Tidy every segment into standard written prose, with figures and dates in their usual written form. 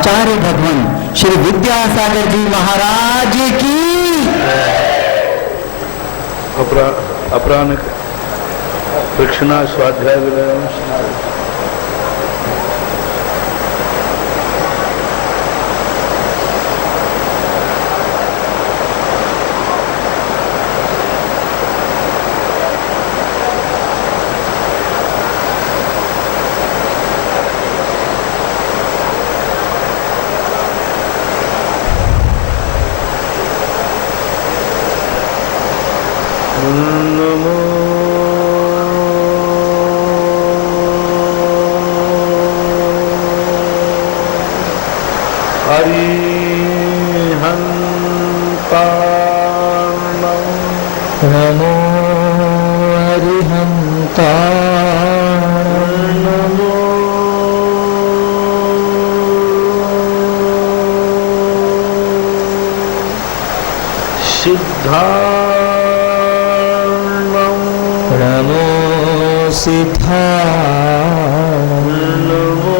आचार्य भगवान श्री विद्यासागर जी महाराज की। अपराह्न दक्षिणा स्वाध्याय विलय। नमो हरिहंताय नमो सिद्धार्णं नमो सिद्धार्णं नमो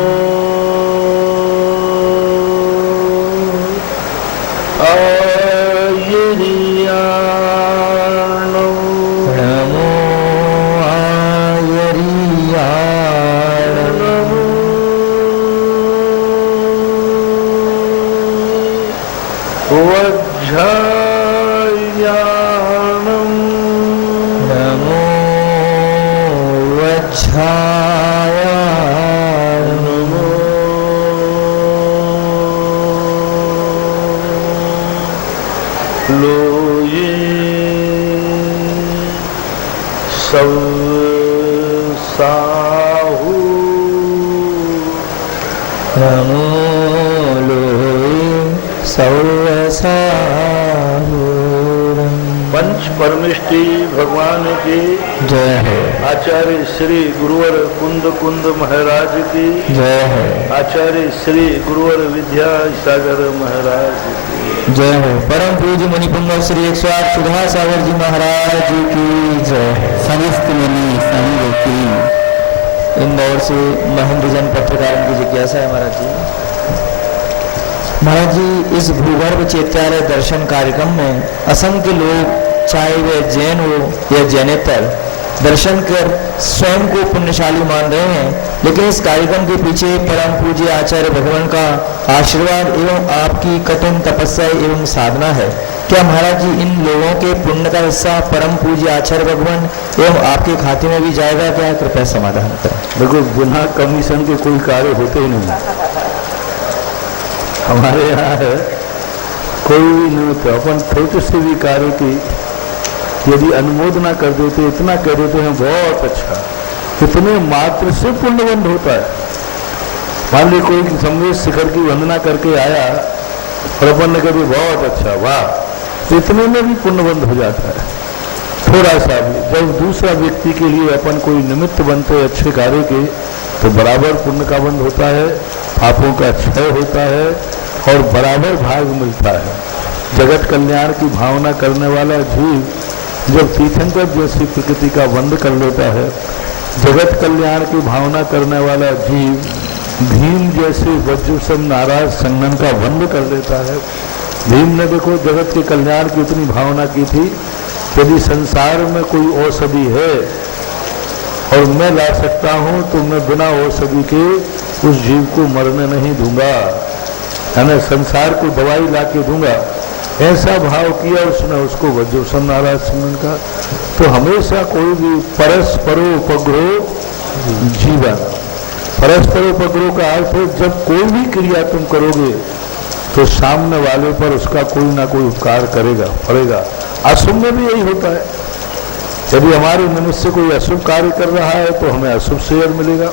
आयर्याणं नमो आयर्याणं नमो वज्रायाणं नमो वज्रायाणं नमो लोये सवसाहु नमो लोये सौरसाहुरं। पंच परमेष्टि भगवान की जय है। आचार्य श्री गुरुवर कुंद महाराज की जय है। आचार्य श्री गुरुवर विद्यासागर महाराज की जय हो। परम पूज्य मुनिपुंग श्री 108 सुधा सागर जी महाराज जी की जय है। समस्त मुनि संग की। इंदौर से महेंद्र जन पत्रकार की जिज्ञासा है महाराज जी। महाराज जी, इस भूगर्भ चैत्यालय दर्शन कार्यक्रम में असंख्य लोग, चाहे वे जैन हो या जैनेतर, दर्शन कर स्वयं को पुण्यशाली मान रहे हैं, लेकिन इस कार्यक्रम के पीछे परम पूज्य आचार्य भगवान का आशीर्वाद एवं आपकी कठिन तपस्या एवं साधना है। क्या महाराज जी इन लोगों के पुण्य का हिस्सा परम पूज्य आचार्य भगवान एवं आपके खाते में भी जाएगा क्या? कृपया समाधान करें। देखो, बिना कमीशन के कोई कार्य होते ही नहीं। हमारे यहाँ है कोई भी निमित्त अपन छोटे से भी कार्य की यदि अनुमोदना कर देते, इतना कह देते हैं बहुत अच्छा, इतने मात्र से पुण्यबंध होता है। मान ली कोई संवेश शिखर की वंदना करके आया और अपन ने कभी बहुत अच्छा, वाह, तो इतने में भी पुण्यबंध हो जाता है। थोड़ा सा भी जब दूसरा व्यक्ति के लिए अपन कोई निमित्त बनते अच्छे कार्य के, तो बराबर पुण्य का बंध होता है, पापों का क्षय होता है और बराबर भाग मिलता है। जगत कल्याण की भावना करने वाला जीव जब तीर्थंकर जैसी प्रकृति का बंध कर लेता है, जगत कल्याण की भावना करने वाला जीव भीम जैसे वज्रसम नाराज संगन का बंध कर लेता है। भीम ने देखो जगत के कल्याण की इतनी भावना की थी, यदि संसार में कोई औषधि है और मैं ला सकता हूं तो मैं बिना औषधि के उस जीव को मरने नहीं दूंगा, यानी संसार को दवाई ला के दूंगा, ऐसा भाव किया उसने, उसको वज्रसम नाराज संगन का। तो हमेशा कोई भी परस्परोपग्रो जीवन, परस्परोपग्रो का अर्थ है जब कोई भी क्रिया तुम करोगे तो सामने वाले पर उसका कोई ना कोई उपकार करेगा, पड़ेगा। अशुभ में भी यही होता है। यदि हमारे मनुष्य कोई अशुभ कार्य कर रहा है तो हमें अशुभ शेयर मिलेगा।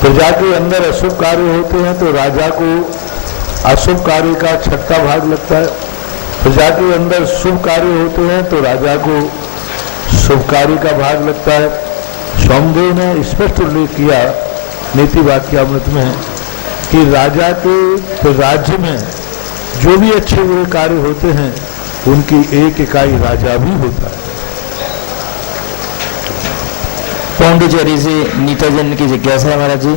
प्रजा के अंदर अशुभ कार्य होते हैं तो राजा को अशुभ कार्य का 6वां भाग लगता है। प्रजा के अंदर शुभ कार्य होते हैं तो राजा को शुभ कार्य का भाग लगता है। सोमदेव ने स्पष्ट उल्लेख किया नीति वाक्यामृत में कि राजा के राज्य में जो भी अच्छे बुरे कार्य होते हैं उनकी एक इकाई राजा भी होता है। पौंडीचेरी से नीता जैन की जिज्ञासा है महाराज जी।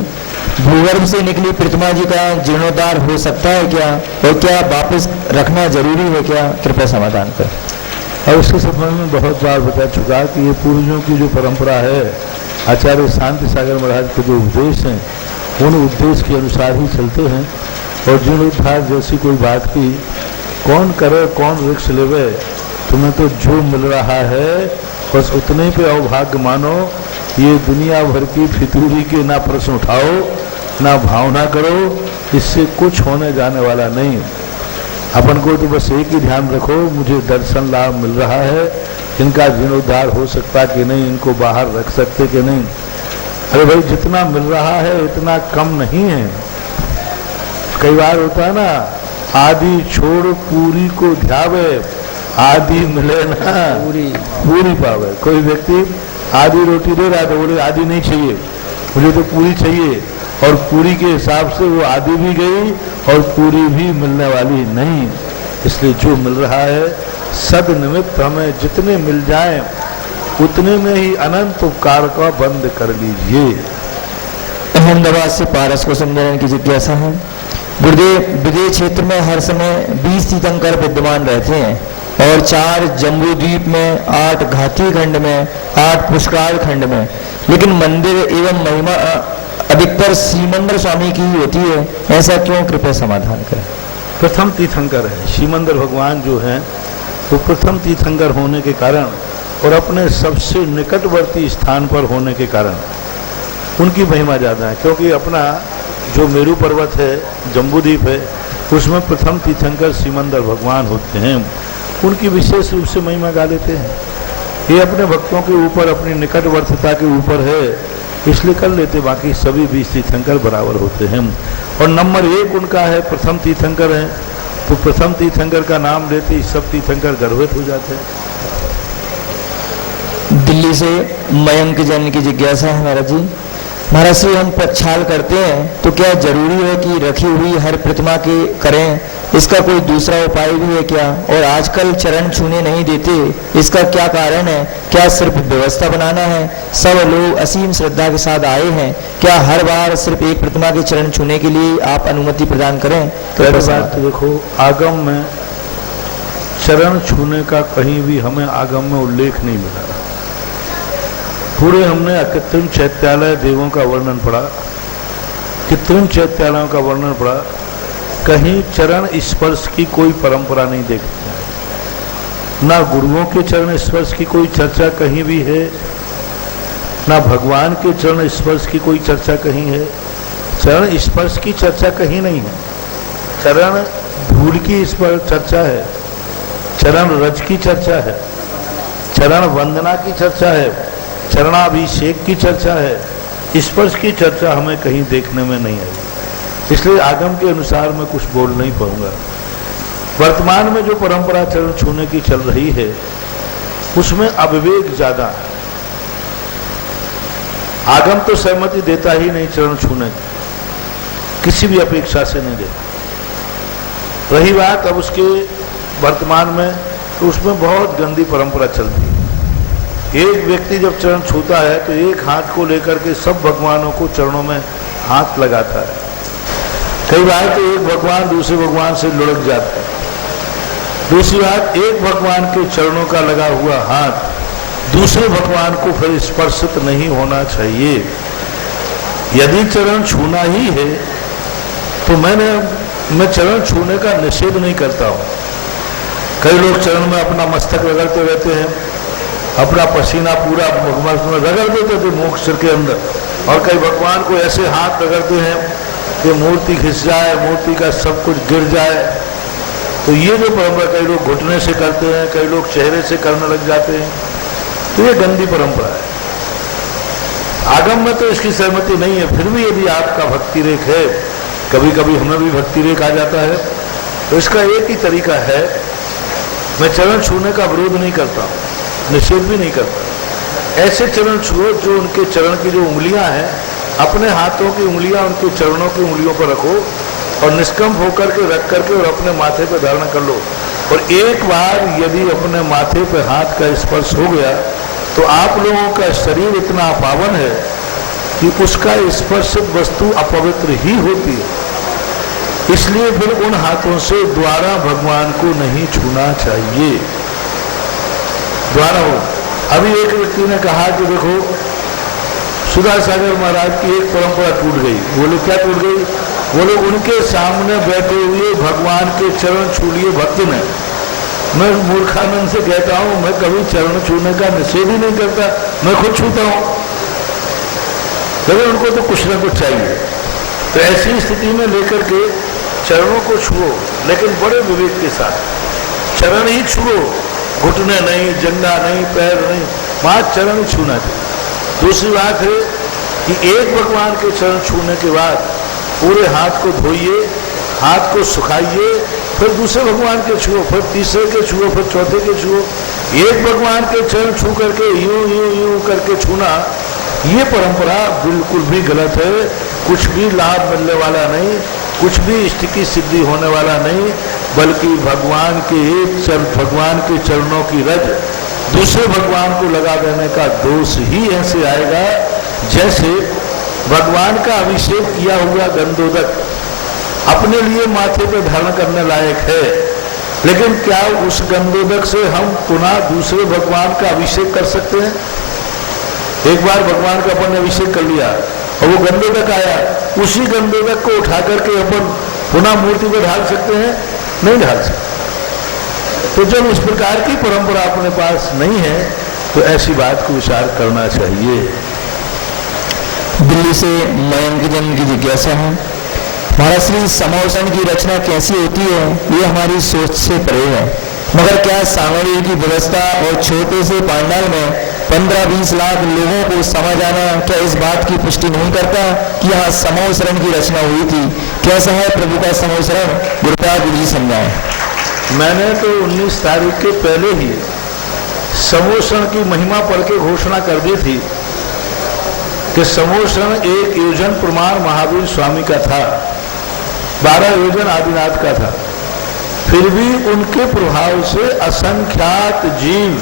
भूगर्भ से निकली प्रतिमा जी का जीर्णोद्धार हो सकता है क्या, और क्या वापस रखना जरूरी है क्या? कृपया समाधान कर। और उसके संबंध में बहुत बार बता चुका कि ये पूर्वजों की जो परंपरा है, आचार्य शांति सागर महाराज के जो उपदेश हैं उन उपदेश के अनुसार ही चलते हैं। और जीर्णोद्धार जैसी कोई बात की कौन करे, कौन रिक्स लेवे, तुम्हें तो जो मिल रहा है बस उतने पे अवभाग्य मानो। ये दुनिया भर की फितूरी के ना प्रश्न उठाओ, ना भावना करो, इससे कुछ होने जाने वाला नहीं। अपन को तो बस एक ही ध्यान रखो, मुझे दर्शन लाभ मिल रहा है, इनका जीर्णोद्धार हो सकता कि नहीं, इनको बाहर रख सकते कि नहीं। अरे भाई जितना मिल रहा है इतना कम नहीं है। कई बार होता है ना, आदि छोड़ पूरी को ध्यावे, आदि मिले ना पूरी पावे। कोई व्यक्ति आधी रोटी दे रहा है तो बोले आधी नहीं चाहिए, मुझे तो पूरी चाहिए, और पूरी के हिसाब से वो आधी भी गई और पूरी भी मिलने वाली नहीं। इसलिए जो मिल रहा है सद निमित्त हमें जितने मिल जाएं उतने में ही अनंत उपकार का बंद कर लीजिए। अहमदाबाद से पारस को समझाने की जिज्ञासा है। गुरुदेव, विदेश क्षेत्र में हर समय 20 तीर्थंकर विद्यमान रहते हैं और 4 जम्बू द्वीप में, 8 घाटी खंड में, 8 पुष्कर खंड में, लेकिन मंदिर एवं महिमा अधिकतर सीमंदर स्वामी की ही होती है, ऐसा क्यों? कृपया समाधान करें। प्रथम तीर्थंकर है सीमंदर भगवान जो हैं, वो प्रथम तीर्थंकर होने के कारण और अपने सबसे निकटवर्ती स्थान पर होने के कारण उनकी महिमा ज़्यादा है। क्योंकि अपना जो मेरू पर्वत है, जम्बूद्वीप है, उसमें प्रथम तीर्थंकर सीमंदर भगवान होते हैं, उनकी विशेष रूप से महिमा गा लेते हैं। ये अपने भक्तों के ऊपर, अपनी निकटवर्तीता के ऊपर है, इसलिए कर लेते। बाकी सभी 20 तीर्थंकर बराबर होते हैं। और नंबर 1 उनका है, प्रथम तीर्थंकर है, तो प्रथम तीर्थंकर का नाम लेते ही सब तीर्थंकर गर्वित हो जाते हैं। दिल्ली से मयंक जैन की जिज्ञासा है। महाराज जी, महाराज श्री हम प्रक्षाल करते हैं तो क्या जरूरी है कि रखी हुई हर प्रतिमा के करें? इसका कोई दूसरा उपाय भी है क्या? और आजकल चरण छूने नहीं देते, इसका क्या कारण है? क्या सिर्फ व्यवस्था बनाना है? सब लोग असीम श्रद्धा के साथ आए हैं, क्या हर बार सिर्फ एक प्रतिमा के चरण छूने के लिए आप अनुमति प्रदान करें? बात तो देखो, आगम में चरण छूने का कहीं भी हमें आगम में उल्लेख नहीं मिला। पूरे हमने कृत्रिम चैत्यालय देवों का वर्णन पढ़ा, कृत्रिम चैत्यालयों का वर्णन पढ़ा, कहीं चरण स्पर्श की कोई परंपरा नहीं देखते। ना गुरुओं के चरण स्पर्श की कोई चर्चा कहीं भी है, ना भगवान के चरण स्पर्श की कोई चर्चा कहीं है। चरण स्पर्श की चर्चा कहीं नहीं है। चरण धूल की इस पर चर्चा है, चरण रज की चर्चा है, चरण वंदना की चर्चा है, चरणाभिषेक की चर्चा है। स्पर्श की चर्चा हमें कहीं देखने में नहीं आई, इसलिए आगम के अनुसार मैं कुछ बोल नहीं पाऊंगा। वर्तमान में जो परंपरा चरण छूने की चल रही है उसमें अविवेक ज्यादा है। आगम तो सहमति देता ही नहीं चरण छूने की, किसी भी अपेक्षा से नहीं देता। रही बात अब उसके वर्तमान में, तो उसमें बहुत गंदी परंपरा चलती है। एक व्यक्ति जब चरण छूता है तो एक हाथ को लेकर के सब भगवानों को चरणों में हाथ लगाता है। कई बार तो एक भगवान दूसरे भगवान से लुढ़क जाता है। दूसरी बात, एक भगवान के चरणों का लगा हुआ हाथ दूसरे भगवान को फिर स्पर्शित नहीं होना चाहिए। यदि चरण छूना ही है तो मैं चरण छूने का निषेध नहीं करता हूँ। कई लोग चरण में अपना मस्तक रगड़ते रहते हैं, अपना पसीना पूरा भगवान में रगड़ देते थे मुख सिर के अंदर, और कई भगवान को ऐसे हाथ रगड़ते हैं कि मूर्ति घिस जाए, मूर्ति का सब कुछ गिर जाए। तो ये जो परंपरा कई लोग घुटने से करते हैं, कई लोग चेहरे से करने लग जाते हैं, तो ये गंदी परंपरा है। आगम में तो इसकी सहमति नहीं है। फिर भी यदि आपका भक्ति रेख है, कभी कभी हमें भी भक्ति रेख आ जाता है, तो इसका एक ही तरीका है, मैं चरण छूने का विरोध नहीं करता हूँ, निषेध भी नहीं करता। ऐसे चरण छुओ जो उनके चरण की जो उंगलियां हैं, अपने हाथों की उंगलियां उनके चरणों की उंगलियों पर रखो और निष्कंप होकर के रख करके और अपने माथे पर धारण कर लो। और एक बार यदि अपने माथे पर हाथ का स्पर्श हो गया तो आप लोगों का शरीर इतना पावन है कि उसका स्पर्शित वस्तु अपवित्र ही होती है, इसलिए फिर उन हाथों से द्वारा भगवान को नहीं छूना चाहिए। द्वारा हो। अभी एक व्यक्ति ने कहा कि देखो सुधा सागर महाराज की एक परंपरा टूट गई। बोले क्या टूट गई? बोले उनके सामने बैठे हुए भगवान के चरण छू लिए भक्त ने। मैं मूर्खानंद से कहता हूं, मैं कभी चरण छूने का निषेध ही नहीं करता, मैं खुद छूता हूं, लेकिन उनको तो कुछ ना कुछ चाहिए। तो ऐसी स्थिति में लेकर के चरणों को छुओ, लेकिन बड़े विवेक के साथ चरण ही छुओ, घुटने नहीं, जंगा नहीं, पैर नहीं, वहां चरण ही छूना चाहिए। दूसरी बात है कि एक भगवान के चरण छूने के बाद पूरे हाथ को धोइए, हाथ को सुखाइए, फिर दूसरे भगवान के छुओ, फिर तीसरे के छुओ, फिर चौथे के छुओ। एक भगवान के चरण छू करके यूं यूं यूं करके छूना, ये परंपरा बिल्कुल भी गलत है। कुछ भी लाभ मिलने वाला नहीं, कुछ भी इष्ट की सिद्धि होने वाला नहीं, बल्कि भगवान के चरणों की रज दूसरे भगवान को लगा देने का दोष ही ऐसे आएगा जैसे भगवान का अभिषेक किया हुआ गंधोदक अपने लिए माथे पर धारण करने लायक है, लेकिन क्या उस गंधोदक से हम पुनः दूसरे भगवान का अभिषेक कर सकते हैं? एक बार भगवान का अपन ने अभिषेक कर लिया और वो गंधोदक आया, उसी गंधोदक को उठा करके अपन पुनः मूर्ति पर ढाल सकते हैं? नहीं ढाल सकते। तो जब इस प्रकार की परंपरा अपने पास नहीं है तो ऐसी बात को विचार करना चाहिए। दिल्ली से मयंक जन की जिज्ञासा है, महाराज श्री समोसन की रचना कैसी होती है? ये हमारी सोच से परे है, मगर क्या सामग्री की व्यवस्था और छोटे से पांडाल में 15-20 लाख लोगों को समझ आना क्या इस बात की पुष्टि नहीं करता कि यहाँ समोसरण की रचना हुई थी? कैसा है प्रभु का समोसरण? गुरुपाद गुरु जी समझाएं। मैंने तो 19 तारीख के पहले ही समोसरण की महिमा पढ़ के घोषणा कर दी थी कि समोसरण एक योजन प्रमाण महावीर स्वामी का था, 12 योजन आदिनाथ का था। फिर भी उनके प्रभाव से असंख्यात जीव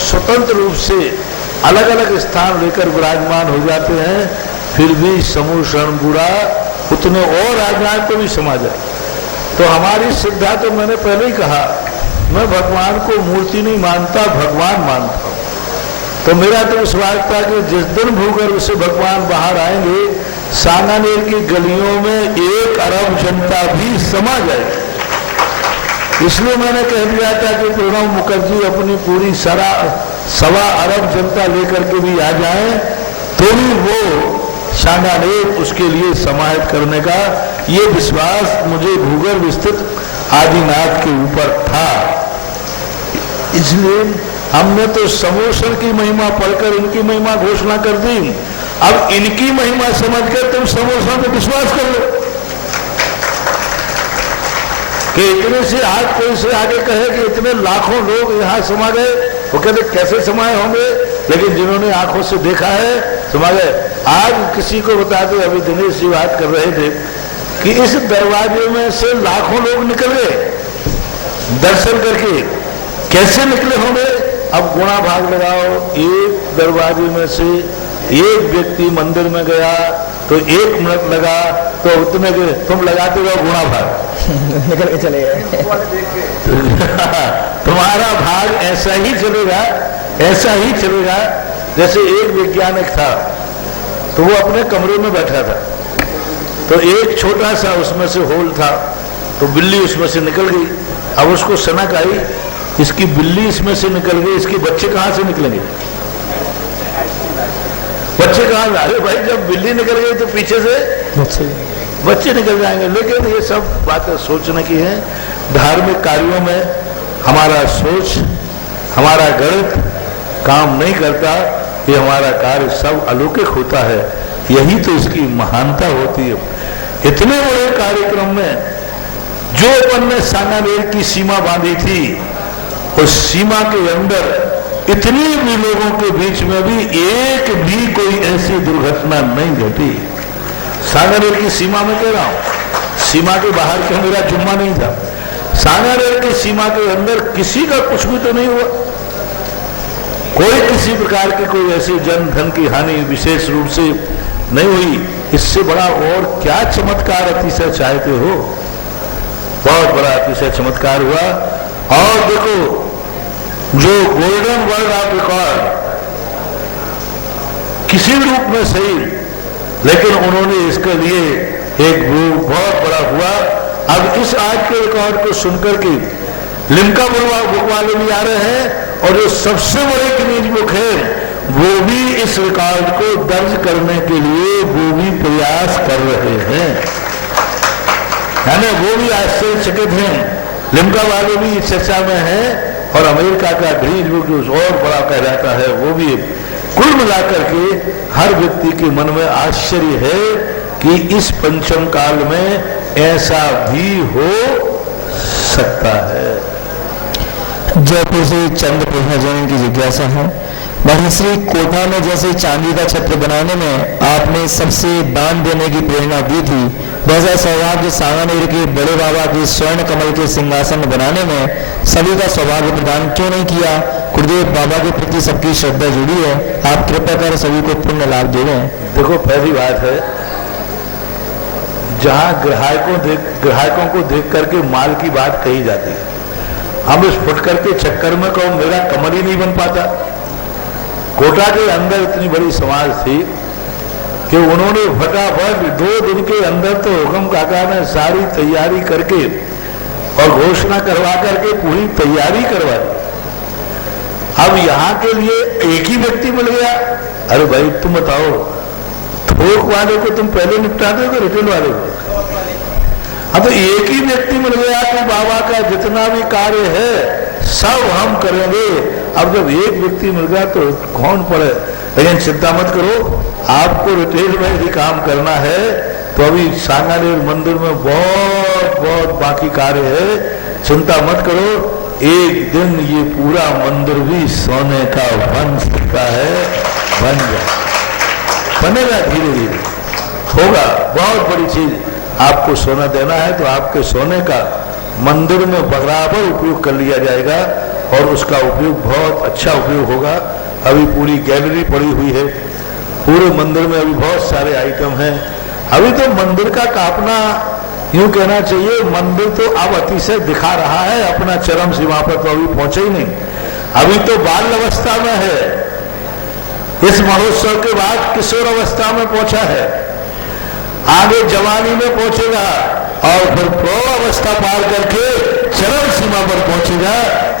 स्वतंत्र रूप से अलग अलग स्थान लेकर विराजमान हो जाते हैं, फिर भी समोसरण बुरा उतने और आज्ञान को भी समा जाए। तो हमारी श्रद्धा, तो मैंने पहले ही कहा, मैं भगवान को मूर्ति नहीं मानता, भगवान मानता हूं। तो मेरा तो विश्वास था कि जिस दिन भूगर्भ से भगवान बाहर आएंगे, सांगानेर की गलियों में 1 अरब जनता भी समा जाएगी। इसलिए मैंने कह दिया था कि प्रणब मुखर्जी अपनी पूरी 1.25 अरब जनता लेकर के भी आ जाएं तो भी वो सांगानेर उसके लिए समाहित करने का ये विश्वास मुझे भूगर्भ स्थित आदिनाथ के ऊपर था। इसलिए हमने तो समोसण की महिमा पढ़कर इनकी महिमा घोषणा कर दी। अब इनकी महिमा समझकर तुम समोसण पर विश्वास कर लो कि इतने से आज कोई से आगे कहे कि इतने लाखों लोग यहाँ समा गए, वो कहते कैसे समाये होंगे, लेकिन जिन्होंने आंखों से देखा है समा गए। आज किसी को बता दे, अभी दिनेश जी बात कर रहे थे कि इस दरवाजे में से लाखों लोग निकल गए दर्शन करके, कैसे निकले होंगे? अब गुणा भाग लगाओ, एक दरवाजे में से एक व्यक्ति मंदिर में गया तो 1 मिनट लगा, तो उतने के तुम लगाते रहो गुणा भाग निकल के चले गए। तुम्हारा भाग ऐसा ही चलेगा, ऐसा ही चलेगा। जैसे एक वैज्ञानिक था तो वो अपने कमरे में बैठा था, तो एक छोटा सा उसमें से होल था, तो बिल्ली उसमें से निकल गई। अब उसको सनक आई, इसकी बिल्ली इसमें से निकल गई, इसके बच्चे कहां से निकलेंगे? बच्चे कहां? अरे भाई जब बिल्ली निकल गई तो पीछे से बच्चे निकल जाएंगे। लेकिन ये सब बातें सोचने की है। धार्मिक कार्यों में हमारा सोच, हमारा गणित काम नहीं करता, ये हमारा कार्य सब अलौकिक होता है। यही तो इसकी महानता होती है। इतने बड़े कार्यक्रम में जो अपन ने सांगानेर की सीमा बांधी थी, उस सीमा के अंदर इतनी भी लोगों के बीच में भी एक भी कोई ऐसी दुर्घटना नहीं घटी। सांगानेर की सीमा में कह रहा हूं, सीमा के बाहर का मेरा जुम्मा नहीं था, सांगानेर की सीमा के अंदर किसी का कुछ भी तो नहीं हुआ। कोई किसी प्रकार की कोई ऐसी जन धन की हानि विशेष रूप से नहीं हुई, इससे बड़ा और क्या चमत्कार अतिशय चाहते हो? बहुत बड़ा अतिशय चमत्कार हुआ। और देखो, जो गोल्डन वर्ल्ड ऑफ रिकॉर्ड किसी भी रूप में सही, लेकिन उन्होंने इसके लिए एक बहुत बड़ा हुआ। अब इस आज के रिकॉर्ड को सुनकर के लिम्का बुक वाले भी आ रहे हैं, और जो सबसे बड़े गिनीज बुक है वो भी इस रिकॉर्ड को दर्ज करने के लिए वो भी प्रयास कर रहे हैं, यानी वो भी आश्चर्यचकित हैं। लिम्का वाले भी इस चर्चा में हैं, और अमेरिका का गिनीज बुक जो और बड़ा कहलाता है वो भी। कुल मिलाकर के हर व्यक्ति के मन में आश्चर्य है कि इस पंचम काल में ऐसा भी हो सकता है। जयपुर से चंद्र प्रभा जैन की जिज्ञासा है, महर्षि कोटा में जैसे चांदी का छत्र बनाने में आपने सबसे दान देने की प्रेरणा दी थी, वैसा सौभाग्य सांगानेर के बड़े बाबा के स्वर्ण कमल के सिंहासन बनाने में सभी का सौभाग्य प्रदान क्यों नहीं किया? गुरुदेव बाबा के प्रति सबकी श्रद्धा जुड़ी है, आप कृपा कर सभी को पुण्य लाभ दे दें। देखो, पहली बात है, जहां ग्राहकों को देख करके माल की बात कही जाती है, हम इस फुटकर के चक्कर में कहो मेरा कमल ही नहीं बन पाता। कोटा के अंदर इतनी बड़ी समाज थी कि उन्होंने फटाफट 2 दिन के अंदर तो हुक्म काका ने सारी तैयारी करके और घोषणा करवा करके पूरी तैयारी करवा दी। अब यहाँ के लिए एक ही व्यक्ति मिल गया। अरे भाई तुम बताओ, थोक वाले को तुम पहले निपटा दोगे रिटेल वाले को? अब तो एक ही व्यक्ति मिल गया कि बाबा का जितना भी कार्य है सब हम करेंगे। अब जब एक व्यक्ति मिल गया तो कौन पड़े? लेकिन चिंता मत करो, आपको रिटेल में ही काम करना है। तो अभी सांगानेर मंदिर में बहुत बहुत बाकी कार्य है, चिंता मत करो। एक दिन ये पूरा मंदिर भी सोने का बन सकता है, बन जाए, बनेगा, धीरे धीरे होगा। बहुत बड़ी चीज, आपको सोना देना है तो आपके सोने का मंदिर में बराबर उपयोग कर लिया जाएगा, और उसका उपयोग बहुत अच्छा उपयोग होगा। अभी पूरी गैलरी पड़ी हुई है, पूरे मंदिर में अभी बहुत सारे आइटम हैं। अभी तो मंदिर का कापना, यूं कहना चाहिए, मंदिर तो अब अतिशय दिखा रहा है, अपना चरम सीमा पर तो अभी पहुंचे ही नहीं, अभी तो बाल अवस्था में है। इस महोत्सव के बाद किशोर अवस्था में पहुंचा है, आगे जवानी में पहुंचेगा, और फिर प्रौढ़ अवस्था पार करके चरम सीमा पर पहुंचेगा।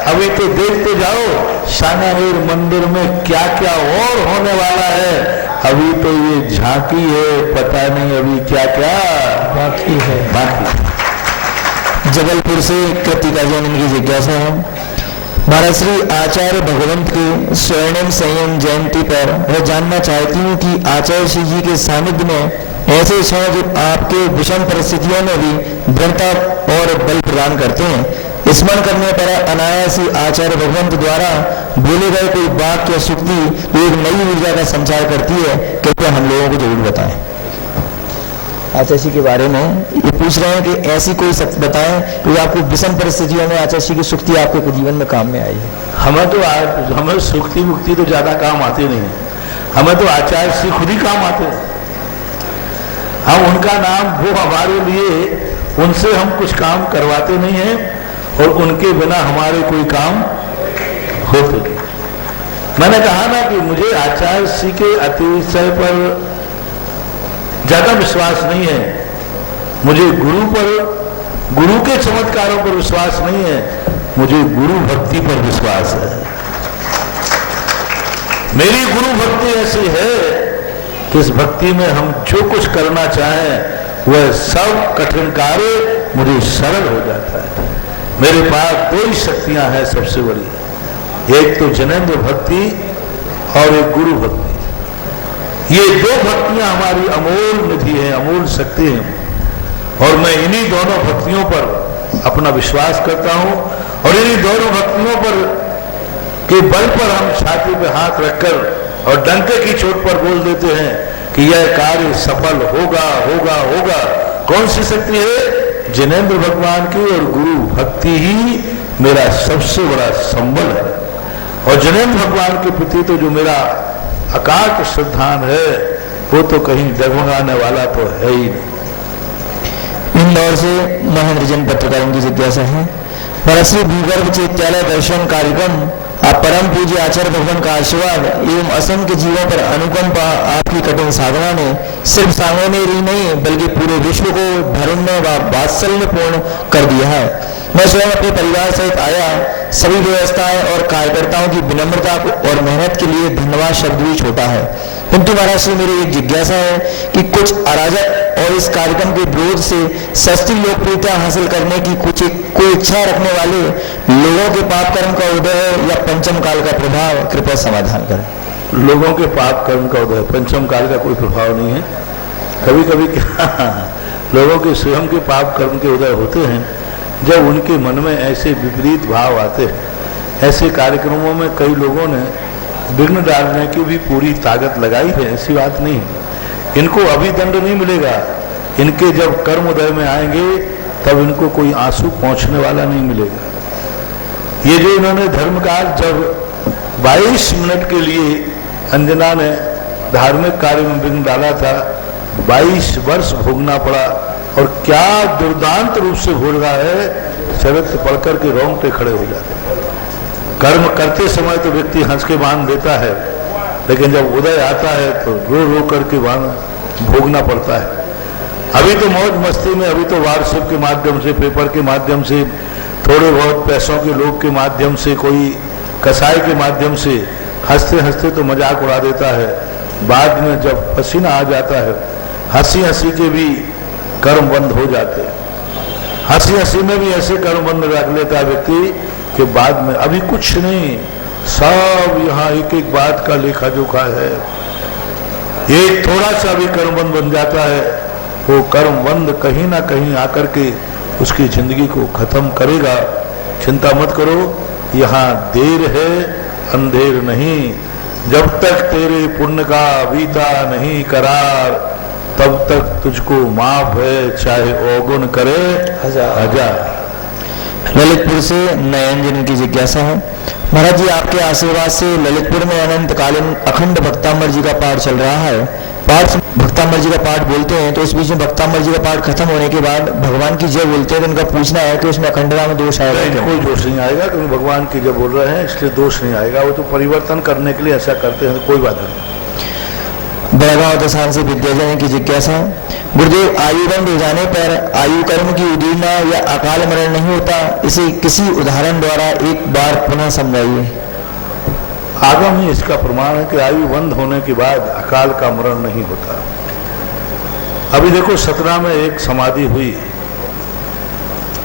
अभी तो देखते जाओ सांगानेर मंदिर में क्या क्या और होने वाला है। अभी तो ये झांकी है, पता नहीं अभी क्या क्या बाकी है। जबलपुर से कृतिका जैन की जिज्ञासा है, महाराज श्री आचार्य भगवंत के स्वर्णिम संयम जयंती पर मैं जानना चाहती हूँ कि आचार्य श्री जी के सानिध्य में ऐसे क्षण जो आपके विषम परिस्थितियों में भी दृढ़ता और बल प्रदान करते हैं, स्मरण करने पर अनायास ही आचार्य भगवंत द्वारा बोले गए कोई वाक्य या सूक्ति एक नई ऊर्जा का संचार करती है, कृपया हम लोगों को जरूर बताएं। आचार्य जी के बारे में ये पूछ रहे हैं कि ऐसी कोई सत्य बताएं कि आपको विषम परिस्थितियों में आचार्य जी की सूक्ति आपके जीवन में काम में आई है। हमें सूक्ति मुक्ति तो ज्यादा काम आते नहीं है, हमें तो आचार्य जी खुद ही काम आते हैं। हम उनका नाम, वो हमारे लिए, उनसे हम कुछ काम करवाते नहीं हैं, और उनके बिना हमारे कोई काम होते नहीं। मैंने कहा ना कि मुझे आचार्य जी के अतिशय पर ज्यादा विश्वास नहीं है, मुझे गुरु के चमत्कारों पर विश्वास नहीं है, मुझे गुरु भक्ति पर विश्वास है। मेरी गुरु भक्ति ऐसी है कि इस भक्ति में हम जो कुछ करना चाहें वह सब कठिन कार्य मुझे सरल हो जाता है। मेरे पास 2 ही शक्तियां हैं सबसे बड़ी, एक तो जनेंद्र भक्ति और एक गुरु भक्ति। ये 2 भक्तियां हमारी अमोल निधि है, अमोल शक्ति है, और मैं इन्हीं दोनों भक्तियों पर अपना विश्वास करता हूं, और इन्हीं दोनों भक्तियों पर के बल पर हम छाती पे हाथ रखकर और डंके की चोट पर बोल देते हैं कि यह कार्य सफल होगा होगा होगा। कौन सी शक्ति है? जिनेंद्र भगवान की और गुरु भक्ति ही मेरा सबसे बड़ा संबल है। और जिनेंद्र भगवान के प्रति तो जो मेरा अकाट श्रद्धान है, वो तो कहीं डगमगाने वाला तो है ही नहीं। इंदौर से महेंद्र जैन पत्रकारों की जिज्ञासा है। परश्री भूगर्भ चैत्यालय दर्शन कार्यक्रम आप परम पूज्य आचार्य भगवान का आशीर्वाद एवं असंख्य जीवों पर अनुकंपा आपकी कठिन साधना ने सिर्फ सांगोनेर ही नहीं बल्कि पूरे विश्व को धर्म में व वात्सल्य पूर्ण कर दिया है। मैं स्वयं अपने परिवार सहित आया, सभी व्यवस्थाएं और कार्यकर्ताओं की विनम्रता और मेहनत के लिए धन्यवाद शब्द भी छोटा है। किंतु महाराज श्री मेरी एक जिज्ञासा है कि कुछ अराजक और इस कार्यक्रम के विरोध से सस्ती लोकप्रियता हासिल करने की कोई इच्छा रखने वाले लोगों के पाप कर्म का उदय है या पंचम काल का प्रभाव, कृपया समाधान करें। लोगों के पाप कर्म का उदय, पंचम काल का कोई प्रभाव नहीं है। कभी कभी क्या लोगों के स्वयं के पाप कर्म के उदय होते हैं जब उनके मन में ऐसे विपरीत भाव आते हैं। ऐसे कार्यक्रमों में कई लोगों ने विघ्न डालने की भी पूरी ताकत लगाई है, ऐसी बात नहीं है। इनको अभी दंड नहीं मिलेगा, इनके जब कर्म उदय में आएंगे तब इनको कोई आंसू पहुंचने वाला नहीं मिलेगा। ये जो इन्होंने धर्मकाल जब 22 मिनट के लिए अंजना ने धार्मिक कार्य में विघ्न डाला था, 22 वर्ष भोगना पड़ा और क्या दुर्दांत रूप से भोग रहा है, चरित्र पढ़कर के रोंगटे खड़े हो जाते हैं। कर्म करते समय तो व्यक्ति हंस के बांध देता है, लेकिन जब उदय आता है तो रो रो करके भोगना पड़ता है। अभी तो मौज मस्ती में, अभी तो व्हाट्सएप के माध्यम से, पेपर के माध्यम से, थोड़े बहुत पैसों के लोग के माध्यम से, कोई कसाई के माध्यम से हंसते हंसते तो मजाक उड़ा देता है। बाद में जब पसीना आ जाता है, हंसी हंसी के भी कर्म बंद हो जाते हैं। हंसी हंसी में भी ऐसे कर्म बंद रख लेता है व्यक्ति कि बाद में अभी कुछ नहीं, सब यहाँ एक एक बात का लेखा जोखा है। एक थोड़ा सा भी कर्मबंद बन जाता है, वो कर्मबंद कहीं ना कहीं आकर के उसकी जिंदगी को खत्म करेगा। चिंता मत करो, यहाँ देर है अंधेर नहीं। जब तक तेरे पुण्य का बीता नहीं करार, तब तक तुझको माफ है, चाहे अवगुण करे हजार। ललितपुर से नयन जन की जिज्ञासा है। महाराज जी, आपके आशीर्वाद से ललितपुर में अनंतकालीन अखंड भक्तांबर जी का पाठ चल रहा है। पाठ भक्तांबर जी का पाठ बोलते हैं तो इस बीच में भक्तांबर जी का पाठ खत्म होने के बाद भगवान की जय बोलते हैं, तो उनका पूछना है कि उसमें अखंडता में दोष आएगा? कोई दोष नहीं आएगा, क्योंकि भगवान की जय बोल रहे हैं इसलिए दोष नहीं आएगा। वो तो परिवर्तन करने के लिए ऐसा करते हैं, कोई बात नहीं। बेलगांव दसान से विद्याजन की जिज्ञासा। गुरुदेव, आयुबंद हो जाने पर आयु कर्म की उदीर्णा या अकाल मरण नहीं होता, इसे किसी उदाहरण द्वारा एक बार पुनः समझाइए। आगम ही इसका प्रमाण है कि आयु बंद होने के बाद अकाल का मरण नहीं होता। अभी देखो, सतना में एक समाधि हुई,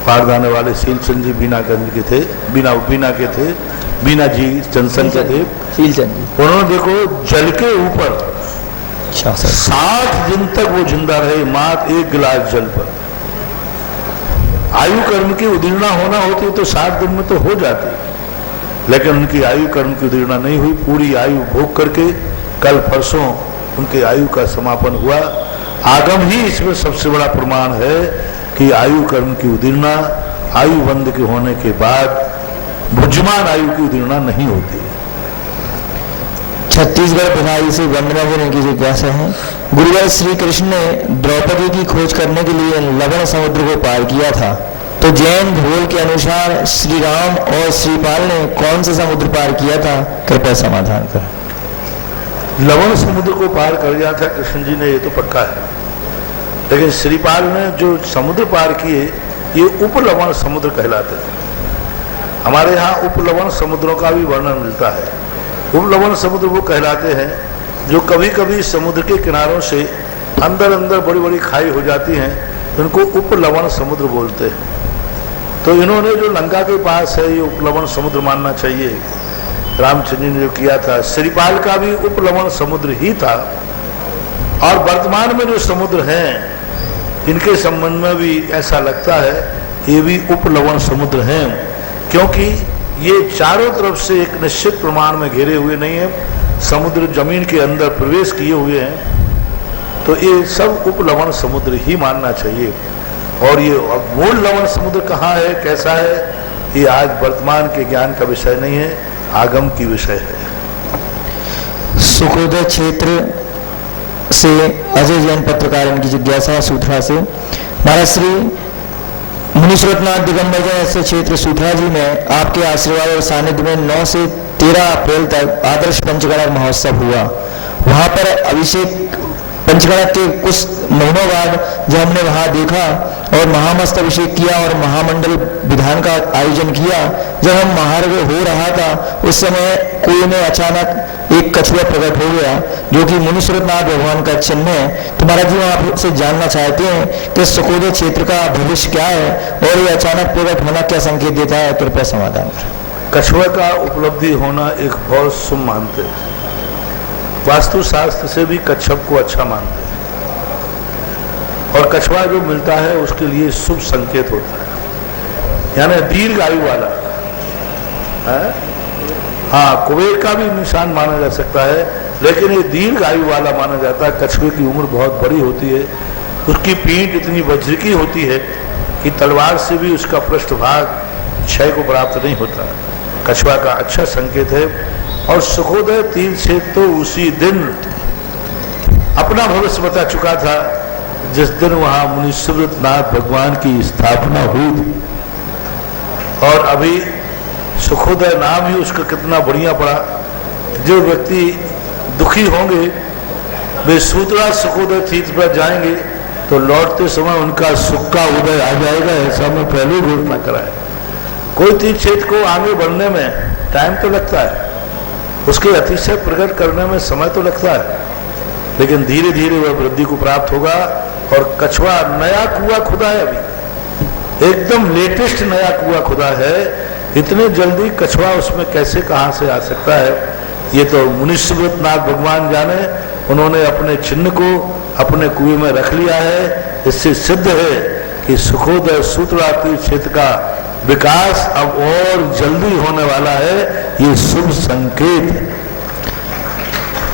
पारदाने वाले शीलचंद जी बीनागंज के थे, बीना के थे, बीना जी जनसन के थे शीलचंद जी। उन्होंने देखो जल के ऊपर 60 दिन तक वो जिंदा रहे, मात्र 1 गिलास जल पर। आयु कर्म की उदीर्णा होना होती तो 60 दिन में तो हो जाती, लेकिन उनकी आयु कर्म की उदीर्णा नहीं हुई। पूरी आयु भोग करके कल परसों उनके आयु का समापन हुआ। आगम ही इसमें सबसे बड़ा प्रमाण है कि आयु कर्म की उदीर्णा आयु बंद के होने के बाद बुझमान आयु की उदीर्णा नहीं होती। छत्तीसगढ़ भिलाई से वंदना जी की जिज्ञासा है। गुरुदेव, श्री कृष्ण ने द्रौपदी की खोज करने के लिए लवण समुद्र को पार किया था, तो जैन भूगोल के अनुसार श्री राम और श्रीपाल ने कौन सा समुद्र पार किया था? कृपया समाधान करें। लवण समुद्र को पार कर गया था कृष्ण जी ने, ये तो पक्का है। लेकिन श्रीपाल ने जो समुद्र पार किए, ये उपलवण समुद्र कहलाते हैं। हमारे यहाँ उपलवण समुद्रों का भी वर्णन मिलता है। उपलवण समुद्र वो कहलाते हैं जो कभी कभी समुद्र के किनारों से अंदर अंदर बड़ी बड़ी खाई हो जाती हैं, तो उनको उपलवण समुद्र बोलते हैं। तो इन्होंने जो लंका के पास है, ये उपलवण समुद्र मानना चाहिए। रामचंद्र जी ने जो किया था, श्रीपाल का भी उपलवण समुद्र ही था। और वर्तमान में जो समुद्र हैं, इनके संबंध में भी ऐसा लगता है ये भी उपलवण समुद्र हैं, क्योंकि ये चारों तरफ से एक निश्चित प्रमाण में घेरे हुए नहीं है, समुद्र जमीन के अंदर प्रवेश किए हुए हैं। तो ये सब उपलवण समुद्र ही मानना चाहिए। और ये मूल लवण समुद्र कहाँ है, कैसा है, ये आज वर्तमान के ज्ञान का विषय नहीं है, आगम की विषय है। सुखोदय क्षेत्र से अजय जैन पत्रकार इनकी जिज्ञासा सूत्रा से। महाराज श्री मुनीश्वरनाथ दिगंबर जैन क्षेत्र सूत्रा जी में आपके आशीर्वाद और सानिध्य में 9 से 13 अप्रैल तक आदर्श पंचगणक महोत्सव हुआ। वहां पर अभिषेक पंचगणक के कुछ महीनों बाद जब हमने वहां देखा और महामस्त अभिषेक किया और महामंडल विधान का आयोजन किया, जब हम महार्घ हो रहा था उस समय कोई में अचानक एक कछुआ प्रकट हो गया जो कि मुनीश्वरनाथ भगवान का चिन्ह है। तो महाराज जी आपसे जानना चाहते हैं कि सुखोदय क्षेत्र का भविष्य क्या है और ये अचानक प्रकट होना क्या संकेत देता है, कृपया समाधान करें। कछुआ का उपलब्धि होना एक बहुत शुभ मानते हैं, वास्तु शास्त्र से भी कच्छप को अच्छा मानते हैं और कछुआ जो मिलता है उसके लिए शुभ संकेत होता है, यानी दीर्घ आयु वाला है। हाँ, कुबेर का भी निशान माना जा सकता है, लेकिन ये दीर्घ आयु वाला माना जाता है। कछुए की उम्र बहुत बड़ी होती है, उसकी पीठ इतनी वज्रिकी होती है कि तलवार से भी उसका पृष्ठभाग क्षय को प्राप्त नहीं होता। कछुआ का अच्छा संकेत है। और सुखोदय तीर्थ से तो उसी दिन अपना भविष्य बता चुका था जिस दिन वहां मुनीश्वरनाथ भगवान की स्थापना हुई थी। और अभी सुखोदय नाम ही उसका कितना बढ़िया पड़ा। जो व्यक्ति दुखी होंगे वे सूत्रा सुखोदय तीर्थ पर जाएंगे तो लौटते समय उनका सुख का उदय आ जाएगा, ऐसा मैं पहले ही घोषणा कराया। कोई तीर्थ क्षेत्र को आगे बढ़ने में टाइम तो लगता है, उसके अतिशय प्रकट करने में समय तो लगता है, लेकिन धीरे धीरे वह वृद्धि को प्राप्त होगा। और कछुआ नया कुआं खुदा है, अभी एकदम लेटेस्ट नया कुआं खुदा है। इतने जल्दी कछुआ उसमें कैसे कहां से आ सकता है, ये तो मुनीश्वरनाथ भगवान जाने। उन्होंने अपने चिन्ह को अपने कुएं में रख लिया है। इससे सिद्ध है कि सुखोदय सूत्रा तीर्थ क्षेत्र का विकास अब और जल्दी होने वाला है, ये शुभ संकेत है।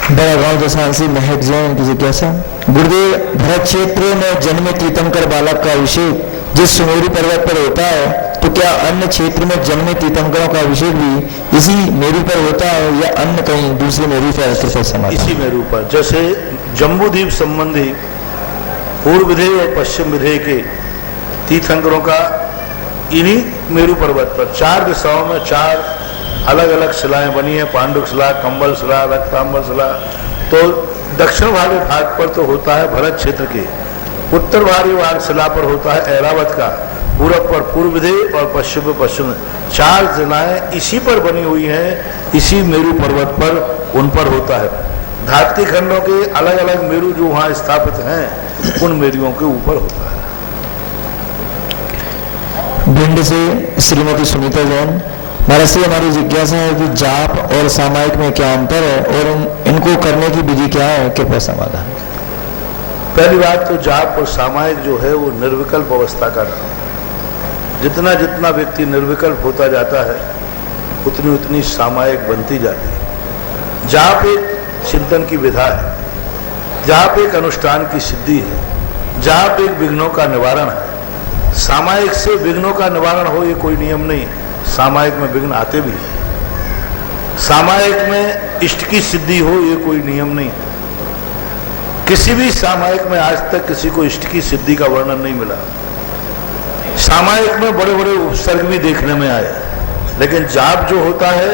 बड़ा गांव दशांशी महक जैन की जिज्ञासा। गुरुदेव, भरत क्षेत्र में जन्मे तीर्थंकर बालक का अभिषेक जिस सुमेरु पर्वत पर होता है, तो क्या अन्य क्षेत्र में जन्मे तीर्थंकरों का अभिषेक भी इसी मेरु पर होता है या अन्य कहीं दूसरे मेरु पर? इसी मेरु पर, जैसे जम्बूद्वीप संबंधी पूर्व विधेय और पश्चिम विधेय के तीर्थंकरों का इन्हीं मेरु पर्वत पर 4 दिशाओं में 4 अलग अलग शिलाएं बनी है। पांडुक शिला, कंबल शिला, रक्तांबर शिला। तो दक्षिण भागी भाग पर तो होता है भरत क्षेत्र के, उत्तर भागी भाग शिला पर होता है ऐरावत का, पूरब पर पूर्व विधेय और पश्चिम पर पश्चिम। 4 शिलाएं इसी पर बनी हुई हैं, इसी मेरु पर्वत पर उन पर होता है। धात्री खंडों के अलग अलग मेरु जो वहां स्थापित हैं उन मेरुओं के ऊपर होता है। भिंड से श्रीमती सुनीता जैन। महाराज से हमारी जिज्ञासा है कि जाप और सामायिक में क्या अंतर है और इनको करने की विधि क्या है, कृपया समाधान। पहली बात तो जाप और सामायिक जो है वो निर्विकल्प अवस्था का नाम। जितना जितना व्यक्ति निर्विकल्प होता जाता है उतनी उतनी सामायिक बनती जाती है। जाप एक चिंतन की विधा है, जाप एक अनुष्ठान की सिद्धि है, जाप एक विघ्नों का निवारण है। सामायिक से विघ्नों का निवारण हो ये कोई नियम नहीं है, सामायिक में विघ्न आते भी हैं। सामायिक में इष्ट की सिद्धि हो ये कोई नियम नहीं है। किसी भी सामायिक में आज तक किसी को इष्ट की सिद्धि का वर्णन नहीं मिला। सामायिक में बड़े बड़े उपसर्ग भी देखने में आए, लेकिन जाप जो होता है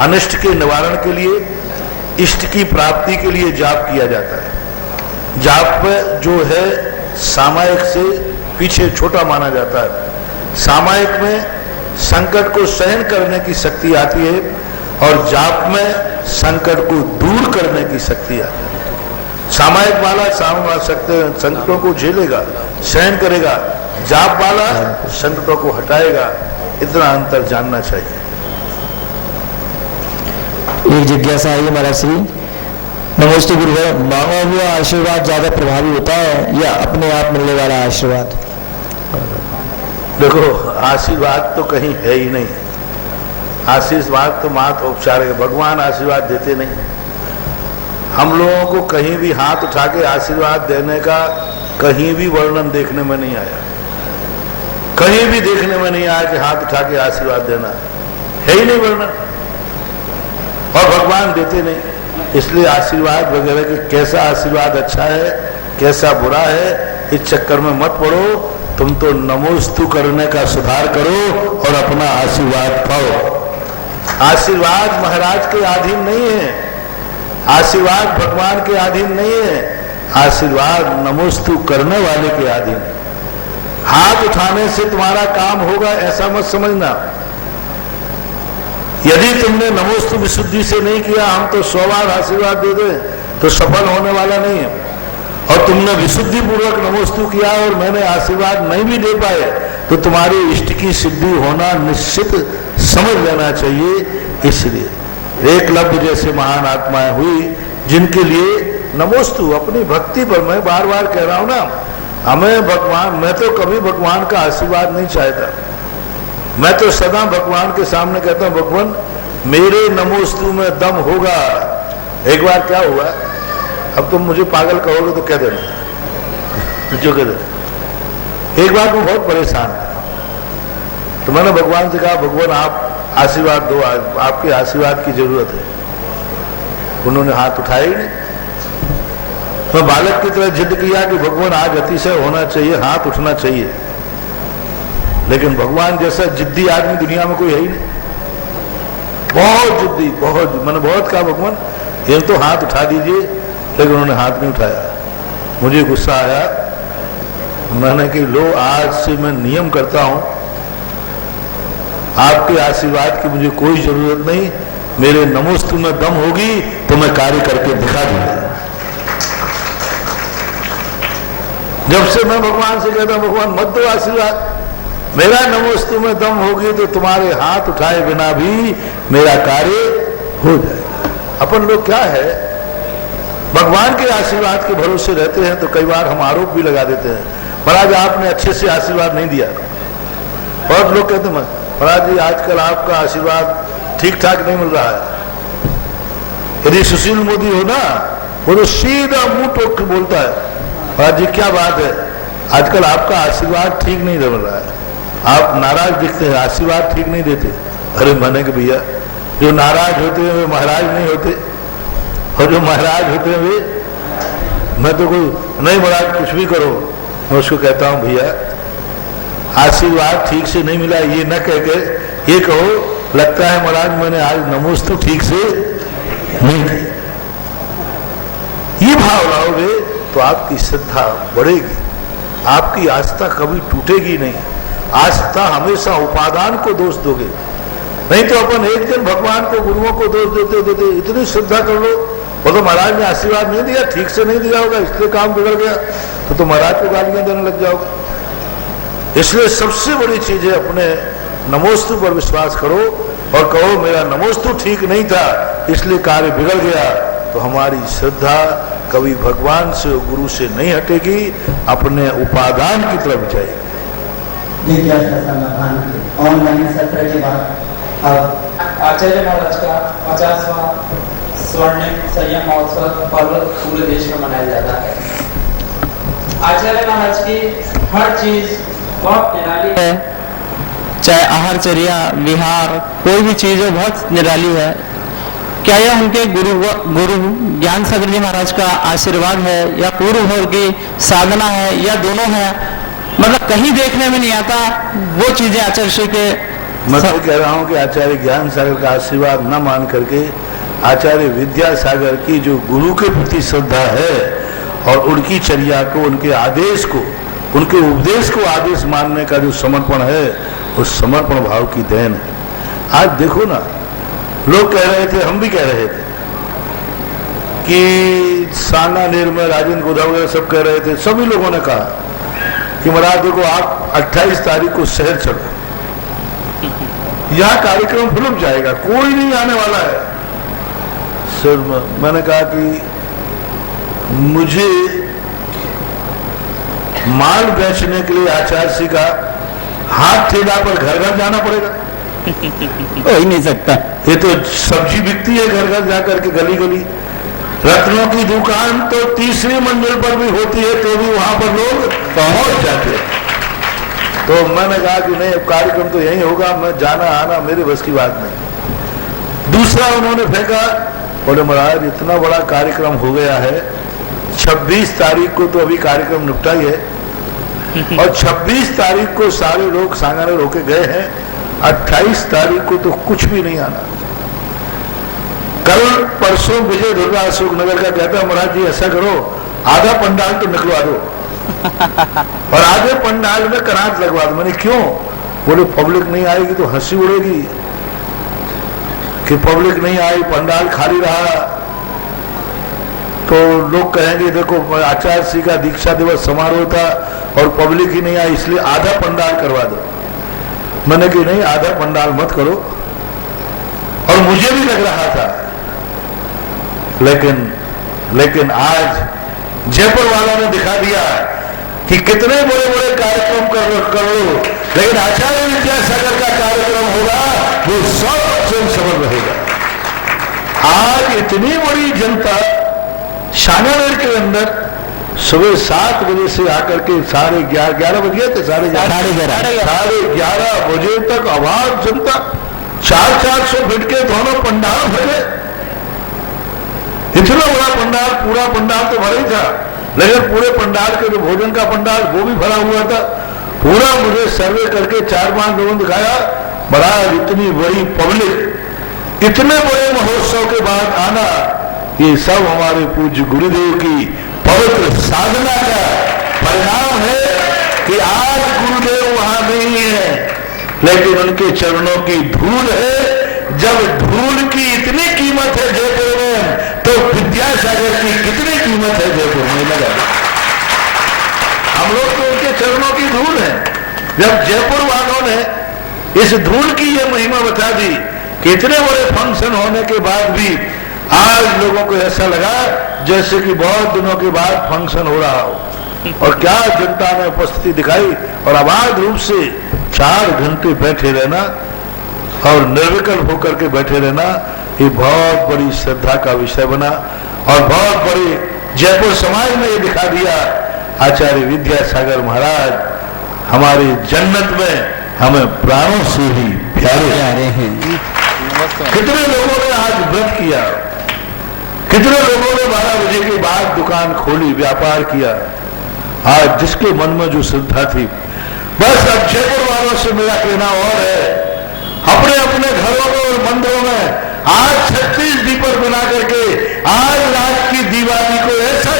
अनिष्ट के निवारण के लिए, इष्ट की प्राप्ति के लिए जाप किया जाता है। जाप जो है सामायिक से पीछे छोटा माना जाता है। सामायिक में संकट को सहन करने की शक्ति आती है और जाप में संकट को दूर करने की शक्ति आती है। सामायिक वाला संकटों को झेलेगा, सहन करेगा, जाप वाला संकटों को हटाएगा। इतना अंतर जानना चाहिए। एक जिज्ञासा आई महाराज श्री। नमस्ते गुरुदेव, मांगा हुआ आशीर्वाद ज्यादा प्रभावी होता है या अपने आप मिलने वाला आशीर्वाद? देखो, आशीर्वाद तो कहीं है ही नहीं। आशीर्वाद तो मात्र उपचार है, भगवान आशीर्वाद देते नहीं। हम लोगों को कहीं भी हाथ उठा के आशीर्वाद देने का कहीं भी वर्णन देखने में नहीं आया। कहीं भी देखने में नहीं आया कि हाथ उठा के आशीर्वाद देना, है ही नहीं वर्णन। और भगवान देते नहीं। इसलिए आशीर्वाद वगैरह के कैसा आशीर्वाद अच्छा है कैसा बुरा है इस चक्कर में मत पड़ो। तुम तो नमोस्तु करने का सुधार करो और अपना आशीर्वाद पाओ। आशीर्वाद महाराज के अधीन नहीं है, आशीर्वाद भगवान के अधीन नहीं है, आशीर्वाद नमोस्तु करने वाले के अधीन है। हाथ उठाने से तुम्हारा काम होगा ऐसा मत समझना। यदि तुमने नमोस्तु विशुद्धि से नहीं किया, हम तो 100 बार आशीर्वाद दे दें तो सफल होने वाला नहीं है। और तुमने विशुद्धि पूर्वक नमोस्तु किया और मैंने आशीर्वाद नहीं भी दे पाए तो तुम्हारी इष्ट की सिद्धि होना निश्चित समझ लेना चाहिए। इसलिए एकलव्य जैसे महान आत्माएं हुई जिनके लिए नमोस्तु अपनी भक्ति पर, मैं बार बार कह रहा हूं ना, हमें भगवान, मैं तो कभी भगवान का आशीर्वाद नहीं चाहता। मैं तो सदा भगवान के सामने कहता हूं भगवान मेरे नमोस्तु में दम होगा। एक बार क्या हुआ, अब तुम मुझे पागल कहोगे तो कह देना जो कह देना। एक बार मैं बहुत परेशान था तो मैंने भगवान से कहा भगवान आप आशीर्वाद दो, आपके आशीर्वाद की जरूरत है। उन्होंने हाथ उठाए ही नहीं। मैं बालक की तरह जिद किया कि भगवान आज अतिशय होना चाहिए, हाथ उठना चाहिए। लेकिन भगवान जैसा जिद्दी आदमी दुनिया में कोई है ही नहीं। बहुत जिद्दी, बहुत, मैंने बहुत कहा भगवान ये तो हाथ उठा दीजिए, लेकिन उन्होंने हाथ नहीं उठाया। मुझे गुस्सा आया, मैंने कि लो आज से मैं नियम करता हूं, आपके आशीर्वाद की मुझे कोई जरूरत नहीं, मेरे नमोस्तु में दम होगी तो मैं कार्य करके दिखा दूंगा। जब से मैं भगवान से कहता हूं भगवान मत दो आशीर्वाद, मेरा नमोस्तु में दम होगी तो तुम्हारे हाथ उठाए बिना भी मेरा कार्य हो जाएगा। अपन लोग क्या है, भगवान के आशीर्वाद के भरोसे रहते हैं तो कई बार हम आरोप भी लगा देते हैं महाराज आपने अच्छे से आशीर्वाद नहीं दिया। बहुत लोग कहते हैं महाराज जी आजकल आपका आशीर्वाद ठीक ठाक नहीं मिल रहा है। यदि सुशील मोदी हो ना, वो तो सीधा मुंह टोक के बोलता है महाराज जी क्या बात है, आजकल आपका आशीर्वाद ठीक नहीं मिल रहा है, आप नाराज दिखते हैं, आशीर्वाद ठीक नहीं देते। अरे मैंने कि भैया जो नाराज होते हैं वे महाराज नहीं होते, और जो महाराज होते हैं वे, मैं तो कोई नहीं महाराज कुछ भी करो। मैं उसको कहता हूं भैया आशीर्वाद ठीक से नहीं मिला ये न कह के ये कहो लगता है महाराज मैंने आज नमोस्तु ठीक से नहीं किया। ये भाव लाओगे तो आपकी श्रद्धा बढ़ेगी, आपकी आस्था कभी टूटेगी नहीं। आस्था हमेशा उपादान को दोष दोगे, नहीं तो अपन एक दिन भगवान को गुरुओं को दोष देते देते इतनी श्रद्धा कर लो वो तो महाराज ने आशीर्वाद नहीं दिया, ठीक से नहीं दिया होगा इसलिए काम बिगड़ गया, तो महाराज को गालियां देने लग जाओगे। इसलिए सबसे बड़ी चीज है अपने नमोस्तु पर विश्वास करो और कहो मेरा नमोस्तु ठीक नहीं था इसलिए कार्य बिगड़ गया, तो हमारी श्रद्धा कभी भगवान से गुरु से नहीं हटेगी, अपने उपादान की तरफ जाएगी। ऑनलाइन सत्र के बाद अब आचार्य महाराज का 50वां स्वर्णिम संयम महोत्सव पर्व पूरे देश में मनाया जाता है। आचार्य महाराज की हर चीज बहुत निराली है, चाहे आहारचर्या विहार कोई भी चीज है बहुत निराली है। क्या यह उनके गुरु ज्ञान सागर जी महाराज का आशीर्वाद है या पूर्व भव की साधना है या दोनों है? मतलब कहीं देखने में नहीं आता वो चीजें आचार्य श्री के। मैं तो कह रहा हूं कि आचार्य ज्ञान सागर का आशीर्वाद न मान करके आचार्य विद्यासागर की जो गुरु के प्रति श्रद्धा है और उनकी चर्या को, उनके आदेश को, उनके उपदेश को आदेश मानने का जो समर्पण है उस समर्पण भाव की देन है। आज देखो ना, लोग कह रहे थे, हम भी कह रहे थे कि सानानेर में राजेंद्र गोदावरी वगैरह सब कह रहे थे, सभी लोगों ने कहा कि महाराज देखो आप 28 तारीख को शहर चलो, यह कार्यक्रम फिल्म जाएगा, कोई नहीं आने वाला है। सर मैंने कहा कि मुझे माल बेचने के लिए आचार्य जी का हाथ ठेला पर घर घर जाना पड़ेगा। हो ही नहीं सकता। ये तो सब्जी बिकती है घर घर जाकर के, गली गली। रत्नों की दुकान तो तीसरी मंजिल पर भी होती है तो भी वहां पर लोग पहुंच जाते हैं। तो मैंने कहा कि नहीं, कार्यक्रम तो यही होगा, मैं जाना आना मेरे बस की बात नहीं। दूसरा उन्होंने फेंका बोले महाराज इतना बड़ा कार्यक्रम हो गया है, 26 तारीख को तो अभी कार्यक्रम निपटा ही है और 26 तारीख को सारे लोग सांगानेर होके गए हैं, 28 तारीख को तो कुछ भी नहीं आना। कल परसों विजय दुर्गा अशोक नगर का कहता है महाराज जी ऐसा करो आधा पंडाल तो निकलवा दो और आधे पंडाल में करात लगवा दो। मैंने क्यों? बोले पब्लिक नहीं आएगी तो हंसी उड़ेगी कि पब्लिक नहीं आई, पंडाल खाली रहा तो लोग कहेंगे देखो आचार्य श्री का दीक्षा दिवस समारोह था और पब्लिक ही नहीं आई इसलिए आधा पंडाल करवा दो। मैंने कि नहीं आधा पंडाल मत करो, और मुझे भी लग रहा था, लेकिन आज जयपुर वालों ने दिखा दिया कि कितने बड़े बड़े कार्यक्रम कर लो, लेकिन आचार्य विद्यासागर का कार्यक्रम होगा वो 100% सफल रहेगा। आज इतनी बड़ी जनता सांगानेर के अंदर सुबह 7 बजे से आकर के 11:30 बजे थे, 11:30 बजे तक आवाज जनता 400 फीट के दोनों पंडाल भरे। इतना बड़ा पंडाल, पूरा पंडाल तो भरा ही था, लेकिन पूरे पंडाल के जो भोजन का पंडाल वो भी भरा हुआ था। पूरा मुझे सर्वे करके 4-5 लोगों ने दिखाया, बड़ा इतनी बड़ी पब्लिक इतने बड़े महोत्सव के बाद आना, ये सब हमारे पूज्य गुरुदेव की पवित्र साधना का परिणाम है कि आज गुरुदेव वहां नहीं है, लेकिन उनके चरणों की धूल है। जब धूल की इतनी कीमत है जयपुर में, तो विद्यासागर की कितनी कीमत है जयपुर में लगा। हम लोग तो उनके चरणों की धूल है। जब जयपुर वालों ने इस धूल की ये महिमा बता दी कि इतने बड़े फंक्शन होने के बाद भी आज लोगों को ऐसा लगा जैसे कि बहुत दिनों के बाद फंक्शन हो रहा हो। और क्या जनता ने उपस्थिति दिखाई, और अबाध रूप से 4 घंटे बैठे रहना और निर्विकल्प होकर के बैठे रहना, ये बहुत बड़ी श्रद्धा का विषय बना। और बहुत बड़े जयपुर समाज में ये दिखा दिया आचार्य विद्यासागर महाराज हमारी जन्नत में हमें प्राणों से ही प्यारे हैं। कितने लोगों ने आज व्रत किया, कितने लोगों ने 12 बजे के बाद दुकान खोली, व्यापार किया। आज जिसके मन में जो श्रद्धा थी, बस अब जयपुर वालों से मेरा कहना और है, अपने अपने घरों में और मंदिरों में आज 36 दीपक बना करके आज रात की दिवाली को ऐसा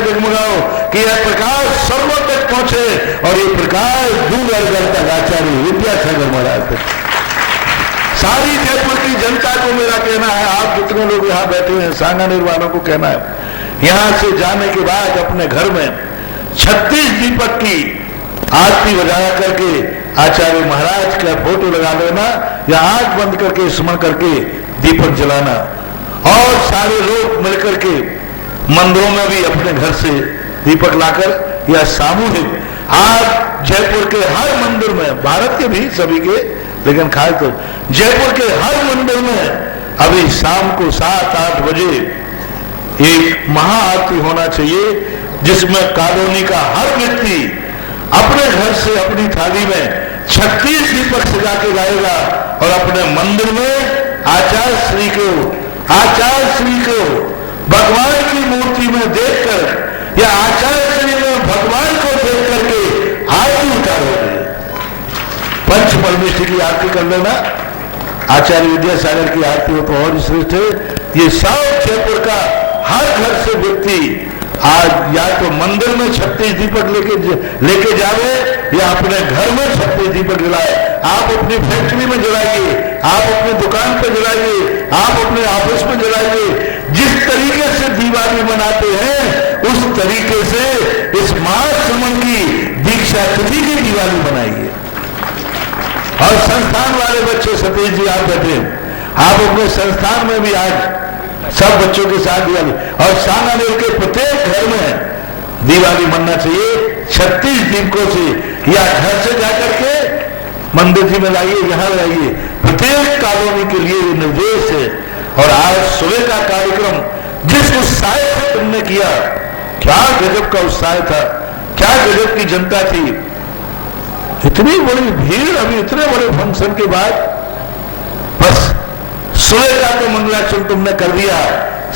जगमगाओ कि यह प्रकाश सर्वों तक पहुंचे, और ये प्रकाश दूर तक आचार्य विद्यासागर महाराज तक। सारी जयपुर की जनता को मेरा कहना है, आप जितने लोग यहाँ बैठे हैं सांगानेर वालों को कहना है, यहाँ से जाने के बाद अपने घर में 36 दीपक की आरती बजाया करके आचार्य महाराज का फोटो लगा लेना, या आंख बंद करके स्मरण करके दीपक जलाना, और सारे लोग मिलकर के मंदिरों में भी अपने घर से दीपक लाकर या सामूहिक आज जयपुर के हर मंदिर में, भारत के भी सभी के, लेकिन खास तो जयपुर के हर मंदिर में अभी शाम को 7-8 बजे एक महाआरती होना चाहिए, जिसमें कॉलोनी का हर व्यक्ति अपने घर से अपनी थाली में 36 दीपक सजा के लाएगा, और अपने मंदिर में आचार्य श्री को भगवान की मूर्ति में देखकर, या आचार्य श्री में भगवान को देख करके आरती उतारोगे। पंच परमेश्वर की आरती कर लेना, आचार्य विद्यासागर की आरती हो तो और श्रेष्ठ है। ये सब जयपुर का हर घर से व्यक्ति आज या तो मंदिर में 36 दीपक लेके जावे, या अपने घर में 36 दीपक जलाए। आप अपनी फैक्ट्री में जलाइए, आप अपनी दुकान पर जलाइए, आप अपने ऑफिस में जलाइए। जिस तरीके से दिवाली मनाते हैं उस तरीके से इस महाश्रमण की दीक्षा तिथि की दिवाली मनाइए। और संस्थान वाले बच्चे, सतीश जी आप बैठे, आप अपने संस्थान में भी आज सब बच्चों के साथ दिवाली, और सांगानेर के प्रत्येक घर में दिवाली मनना चाहिए 36 दीपकों से, या घर से जाकर के मंदिर जी में लाइए, यहाँ लाइए। प्रत्येक कॉलोनी के लिए ये निर्देश है। और आज सुबह का कार्यक्रम जिस उत्साह से तुमने किया, क्या गजब का उत्साह था, क्या गजब की जनता थी, इतनी बड़ी भीड़। अभी इतने बड़े फंक्शन के बाद बस सुबह का तो मंगलाचरण तुमने कर दिया,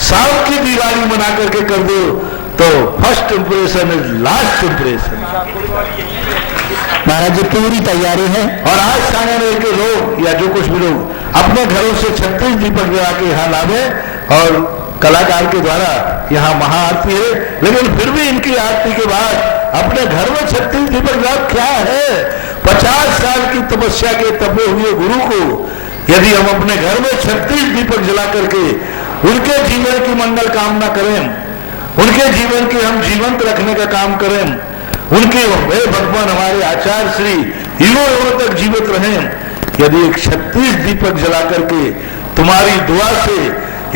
शाम की दिवाली मना करके कर दो तो first impression is last impression. महाराज जी पूरी तैयारी है। और आज सांगानेर के लोग या जो कुछ भी लोग अपने घरों से 36 दीपक जला के यहाँ लावे और कलाकार के द्वारा यहाँ महाआरती है, लेकिन फिर भी इनकी आरती के बाद अपने घर में 36 दीपक जला क्या है? 50 साल की तपस्या के तपे हुए गुरु को यदि हम अपने घर में 36 दीपक जला करके उनके जीवन की मंगल कामना करें, उनके जीवन की हम जीवंत रखने का काम करें, उनके वे भगवान हमारे आचार्य श्री युगों तक जीवित रहें, यदि एक 36 दीपक जला करके तुम्हारी दुआ से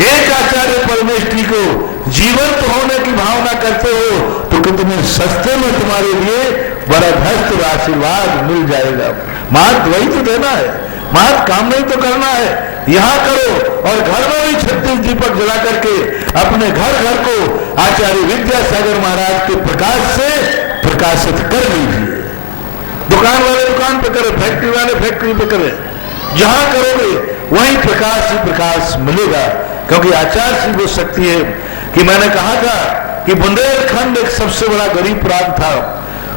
एक आचार्य परमेष्ठी को जीवंत होने की भावना करते हो तो कितने सस्ते में तुम्हारे लिए वरदहस्त आशीर्वाद मिल जाएगा। महत वही तो देना है, महत काम नहीं तो करना है। यहाँ करो और घर में भी 36 दीपक जला करके अपने घर घर को आचार्य विद्यासागर महाराज के प्रकाश से प्रकाशित कर लीजिए। दुकान वाले दुकान पे करे, फैक्ट्री वाले फैक्ट्री पे करे, जहां करोगे वहीं प्रकाश ही प्रकाश मिलेगा। क्योंकि आचार्य की वो शक्ति है कि मैंने कहा था कि बुंदेलखंड एक सबसे बड़ा गरीब प्रांत था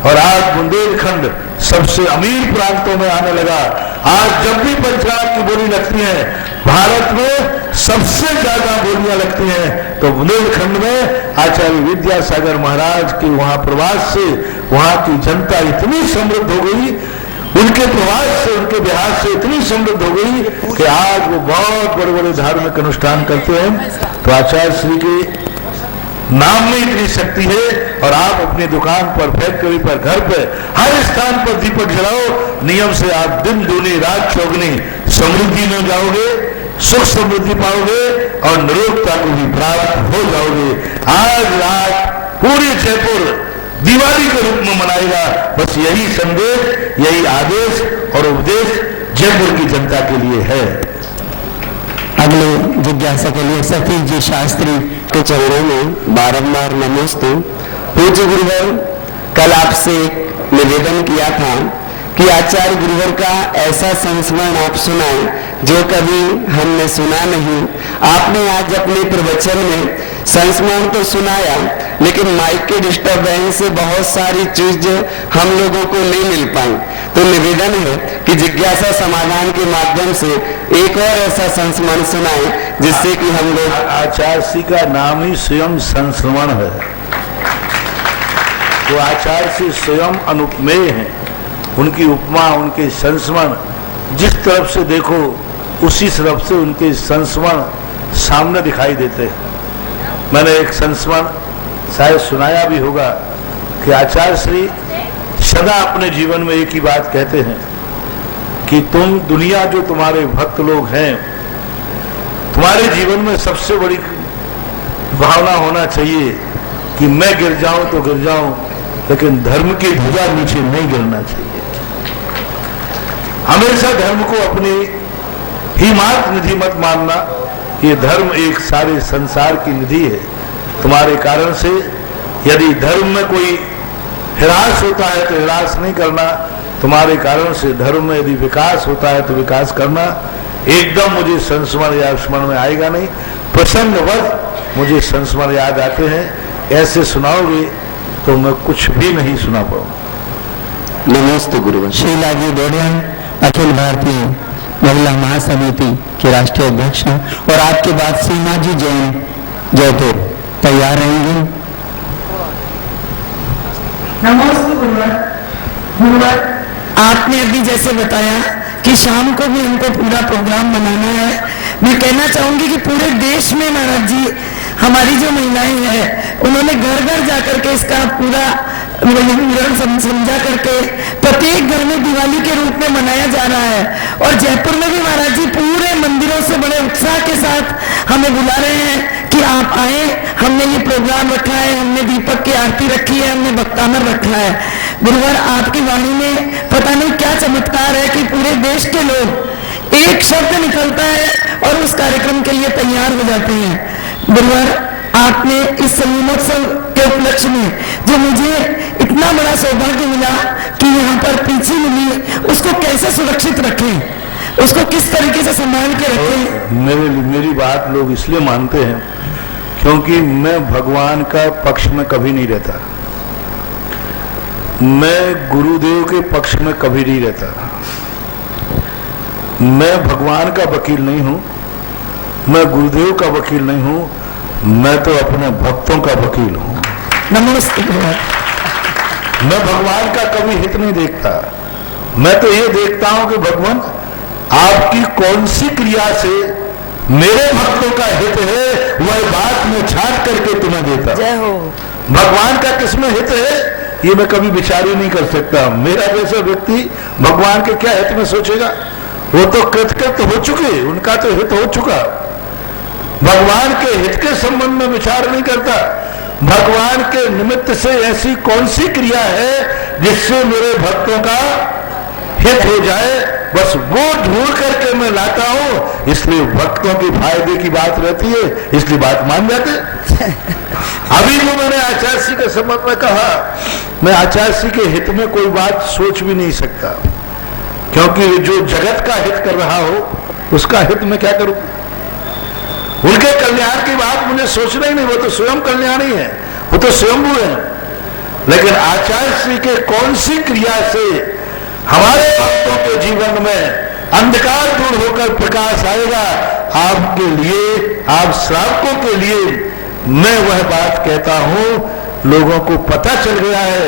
और आज बुंदेलखंड सबसे अमीर प्रांतों में आने लगा। आज जब भी पंजाब की बोली लगती है, भारत में सबसे ज्यादा बोलियां लगती हैं तो बुंदेलखंड में आचार्य विद्यासागर महाराज के वहां प्रवास से वहां की जनता इतनी समृद्ध हो गई, उनके प्रवास से उनके बिहार से इतनी समृद्ध हो गई कि आज वो बहुत बड़े बड़े धार्मिक अनुष्ठान करते हैं। तो आचार्य श्री के नाम में इतनी शक्ति है और आप अपनी दुकान पर, फैक्ट्री पर, घर पर, हर स्थान पर दीपक जलाओ। नियम से आप दिन दूनी रात चौगनी समृद्धि में जाओगे, सुख समृद्धि पाओगे और निरोगता को भी प्राप्त हो जाओगे। आज रात पूरी जयपुर दिवाली के रूप में मनाएगा। बस यही संदेश, यही आदेश और उपदेश जयपुर की जनता के लिए है। अगले जिज्ञासा के लिए सतीश जी शास्त्री के चरणों में बारंबार नमोस्तु। पूज्य गुरुवर, कल आपसे एक निवेदन किया था कि आचार्य गुरुवर का ऐसा संस्मरण आप सुनाएं जो कभी हमने सुना नहीं। आपने आज अपने प्रवचन में संस्मरण तो सुनाया, लेकिन माइक के डिस्टर्बेंस से बहुत सारी चीज हम लोगों को नहीं मिल पाई। तो निवेदन है कि जिज्ञासा समाधान के माध्यम से एक और ऐसा संस्मरण सुनाएं जिससे कि हम लोग। आचार्य श्री का नाम ही स्वयं संस्मरण है। वो आचार्य श्री स्वयं अनुपमेय है। उनकी उपमा, उनके संस्मरण जिस तरफ से देखो उसी तरफ से उनके संस्मरण सामने दिखाई देते हैं। मैंने एक संस्मरण शायद सुनाया भी होगा कि आचार्य श्री सदा अपने जीवन में एक ही बात कहते हैं कि तुम दुनिया जो तुम्हारे भक्त लोग हैं, तुम्हारे जीवन में सबसे बड़ी भावना होना चाहिए कि मैं गिर जाऊं तो गिर जाऊं, लेकिन धर्म की ध्वजा नीचे नहीं गिरना चाहिए। हमेशा धर्म को अपनी ही मात्र निधि मत मानना। ये धर्म एक सारे संसार की निधि है। तुम्हारे कारण से यदि धर्म में कोई हिरास होता है तो हिरास नहीं करना। तुम्हारे कारण से धर्म में यदि विकास होता है तो विकास करना। एकदम मुझे संस्मरण या स्मरण में आएगा नहीं, प्रसंगवश मुझे संस्मरण याद आते हैं। ऐसे सुनाओगे तो मैं कुछ भी नहीं सुना पाऊंगा। नमस्ते गुरुवर। शीला जी डोडियन अखिल भारतीय महिला महासमिति के राष्ट्रीय अध्यक्ष हैं और आपके बाद सीमा जी जैन जयपुर तैयार रहेंगे। नमस्ते गुरुवर, आपने अभी जैसे बताया कि शाम को भी हमको पूरा प्रोग्राम बनाना है। मैं कहना चाहूंगी कि पूरे देश में महाराज जी हमारी जो महिलाएं हैं उन्होंने घर घर जाकर के इसका पूरा विवरण समझा करके प्रत्येक घर में दिवाली के रूप में मनाया जा रहा है। और जयपुर में भी महाराज जी पूरे मंदिरों से बड़े उत्साह के साथ हमें बुला रहे हैं कि आप आए। हमने ये प्रोग्राम रखा है, हमने दीपक की आरती रखी है, हमने भक्तामर रखा है। गुरुवर, आपकी वाणी में पता नहीं क्या चमत्कार है कि पूरे देश के लोग एक शब्द निकलता है और उस कार्यक्रम के लिए तैयार हो जाते हैं। गुरुवर, आपने इस संगीतोत्सव के उपलक्ष्य में जो मुझे इतना बड़ा सौभाग्य मिला कि यहाँ पर पीछे मिली, उसको कैसे सुरक्षित रखें। उसको किस तरीके से संभाल के रखें? मेरी बात लोग इसलिए मानते हैं क्योंकि मैं भगवान का पक्ष में कभी नहीं रहता, मैं गुरुदेव के पक्ष में कभी नहीं रहता, मैं भगवान का वकील नहीं हूं, मैं गुरुदेव का वकील नहीं हूं, मैं तो अपने भक्तों का वकील हूं। नमस्ते। मैं भगवान का कभी हित नहीं देखता, मैं तो ये देखता हूं कि भगवान आपकी कौन सी क्रिया से मेरे भक्तों का हित है, वह बात मैं छांट करके तुम्हें देता। जय हो। भगवान का किसमें हित है ये मैं कभी विचार ही नहीं कर सकता। मेरा जैसा व्यक्ति भगवान के क्या हित में सोचेगा? वो तो कृतकृत हो चुके, उनका तो हित हो चुका। भगवान के हित के संबंध में विचार नहीं करता। भगवान के निमित्त से ऐसी कौन सी क्रिया है जिससे मेरे भक्तों का हित हो जाए, बस वो ढूंढ करके मैं लाता हूं। इसलिए भक्तों की फायदे की बात रहती है, इसलिए बात मान जाते। अभी जो मैंने आचार्य श्री के संबंध में कहा, मैं आचार्य श्री के हित में कोई बात सोच भी नहीं सकता, क्योंकि जो जगत का हित कर रहा हो उसका हित मैं क्या करूं? उनके कल्याण की बात मुझे सोचना ही नहीं, वो तो स्वयं कल्याणी है, वो तो स्वयंभू है। लेकिन आचार्य श्री के कौन सी क्रिया से हमारे भक्तों के जीवन में अंधकार दूर होकर प्रकाश आएगा, आपके लिए, आप श्रावकों के लिए मैं वह बात कहता हूं। लोगों को पता चल गया है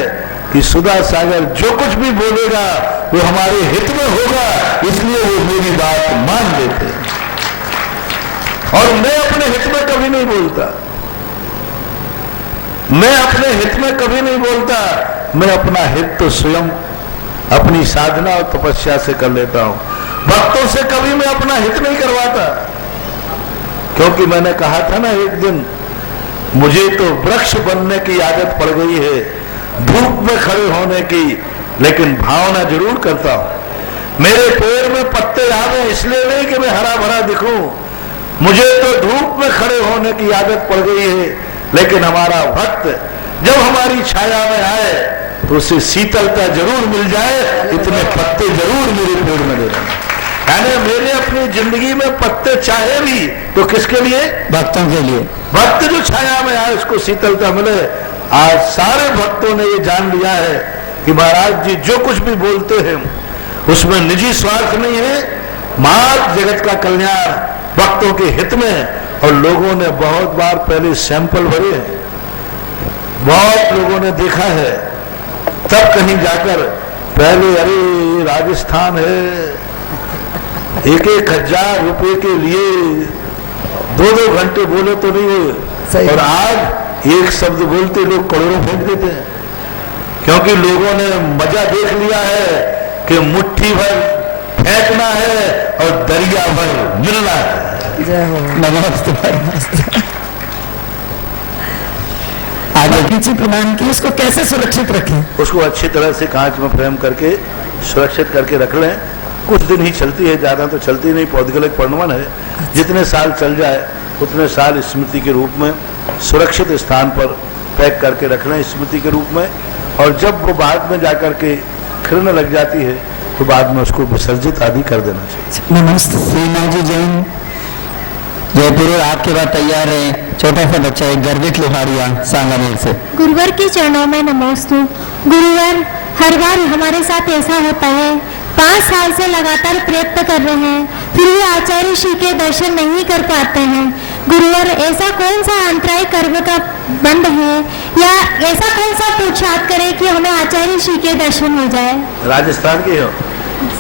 कि सुधा सागर जो कुछ भी बोलेगा वो हमारे हित में होगा, इसलिए वो मेरी बात मान लेते हैं। और मैं अपने हित में कभी नहीं बोलता, मैं अपने हित में कभी नहीं बोलता। मैं अपना हित तो स्वयं अपनी साधना और तपस्या से कर लेता हूं। भक्तों से कभी मैं अपना हित नहीं करवाता, क्योंकि मैंने कहा था ना एक दिन, मुझे तो वृक्ष बनने की आदत पड़ गई है, धूप में खड़े होने की, लेकिन भावना जरूर करता हूं। मेरे पेड़ में पत्ते आवे इसलिए नहीं कि मैं हरा भरा दिखूं, मुझे तो धूप में खड़े होने की आदत पड़ गई है। लेकिन हमारा भक्त जब हमारी छाया में आए तो उसे शीतलता जरूर मिल जाए, इतने पत्ते जरूर मेरे पेड़ में दे दें। यानी मेरे अपनी जिंदगी में पत्ते चाहे भी तो किसके लिए? भक्तों के लिए। भक्त जो छाया में आए उसको शीतलता मिले। आज सारे भक्तों ने ये जान लिया है कि महाराज जी जो कुछ भी बोलते हैं उसमें निजी स्वार्थ नहीं है, मार्ग जगत का कल्याण भक्तों के हित में। और लोगों ने बहुत बार पहले सैंपल भरे हैं, बहुत लोगों ने देखा है, तब कहीं जाकर पहले अरे राजस्थान है, 1,000 रुपए के लिए 2-2 घंटे बोले तो नहीं हुए, और आज एक शब्द बोलते लोग करोड़ों फेंक देते हैं, क्योंकि लोगों ने मजा देख लिया है कि मुट्ठी भर फेंकना है और दरिया भर मिलना है। नमस्ते। आगे पीछे प्रणाम की, उसको कैसे सुरक्षित रखें? उसको अच्छी तरह से कांच में फ्रेम करके सुरक्षित करके रख लें। कुछ दिन ही चलती है, ज्यादा तो चलती नहीं, पौधगलिक प्रमाण है। जितने साल चल जाए उतने साल स्मृति के रूप में सुरक्षित स्थान पर पैक करके रख लें स्मृति के रूप में। और जब वो बाद में जाकर के खिलने लग जाती है तो बाद में उसको विसर्जित आदि कर देना चाहिए। नमस्ते। सीमा जी जैन जयपुर, आपके बाद तैयार है छोटा सा बच्चा एक गर्वित लोहारिया सांगानेर से। गुरुवर के चरणों में नमोस्तु। गुरुवर, हर बार हमारे साथ ऐसा होता है, 5 साल से लगातार प्रयत्न कर रहे हैं, फिर भी आचार्य श्री के दर्शन नहीं कर पाते हैं। गुरुवर, ऐसा कौन सा अंतराय कर्म का बंद है, या ऐसा कौन सा पुरुषार्थ करे कि हमें आचार्य श्री के दर्शन हो जाए? राजस्थान के हो?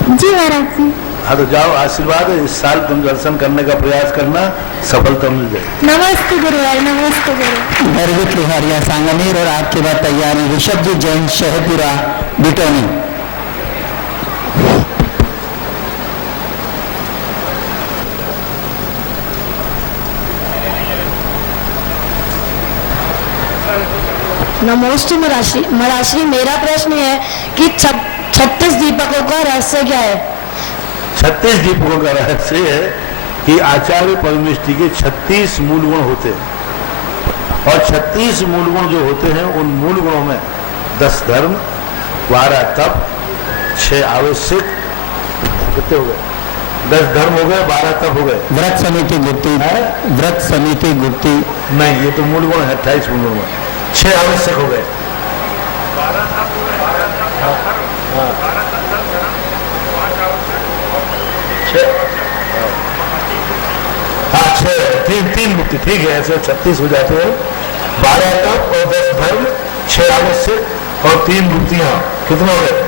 जी महाराज जी। हाँ तो जाओ, आशीर्वाद है, इस साल तुम दर्शन करने का प्रयास करना, सफलता मिल जाए। नमस्ते गुरुवर, नमस्ते गुरु। गर्वित लोहारिया सांगानेर, और आपके बाद तैयारी ऋषभ जी जैन शहपुरा बिटौनी। नमोस्तु मराश्री, मेरा प्रश्न है कि 36 दीपकों का रहस्य क्या है? 36 दीपकों का रहस्य है कि आचार्य परमेष्टि के 36 मूल गुण होते हैं, और 36 मूल गुण जो होते हैं उन मूल गुणों में 10 धर्म, 12 तप, 6 आवश्यक, कितने हो गए? 10 धर्म हो गए, 12 तप हो गए। व्रत समिति गुप्ती, व्रत समिति गुप्ती नहीं, ये तो मूल गुण है, 28 मूल गुण, 6 आवश्यक हो गए। हाँ, 6, 3 मुक्ति, ठीक है, ऐसे 36 हो जाते हैं। 12 तप और 10 धर्म, 6 आवश्यक और 3 मुक्तियां, कितना हो गए?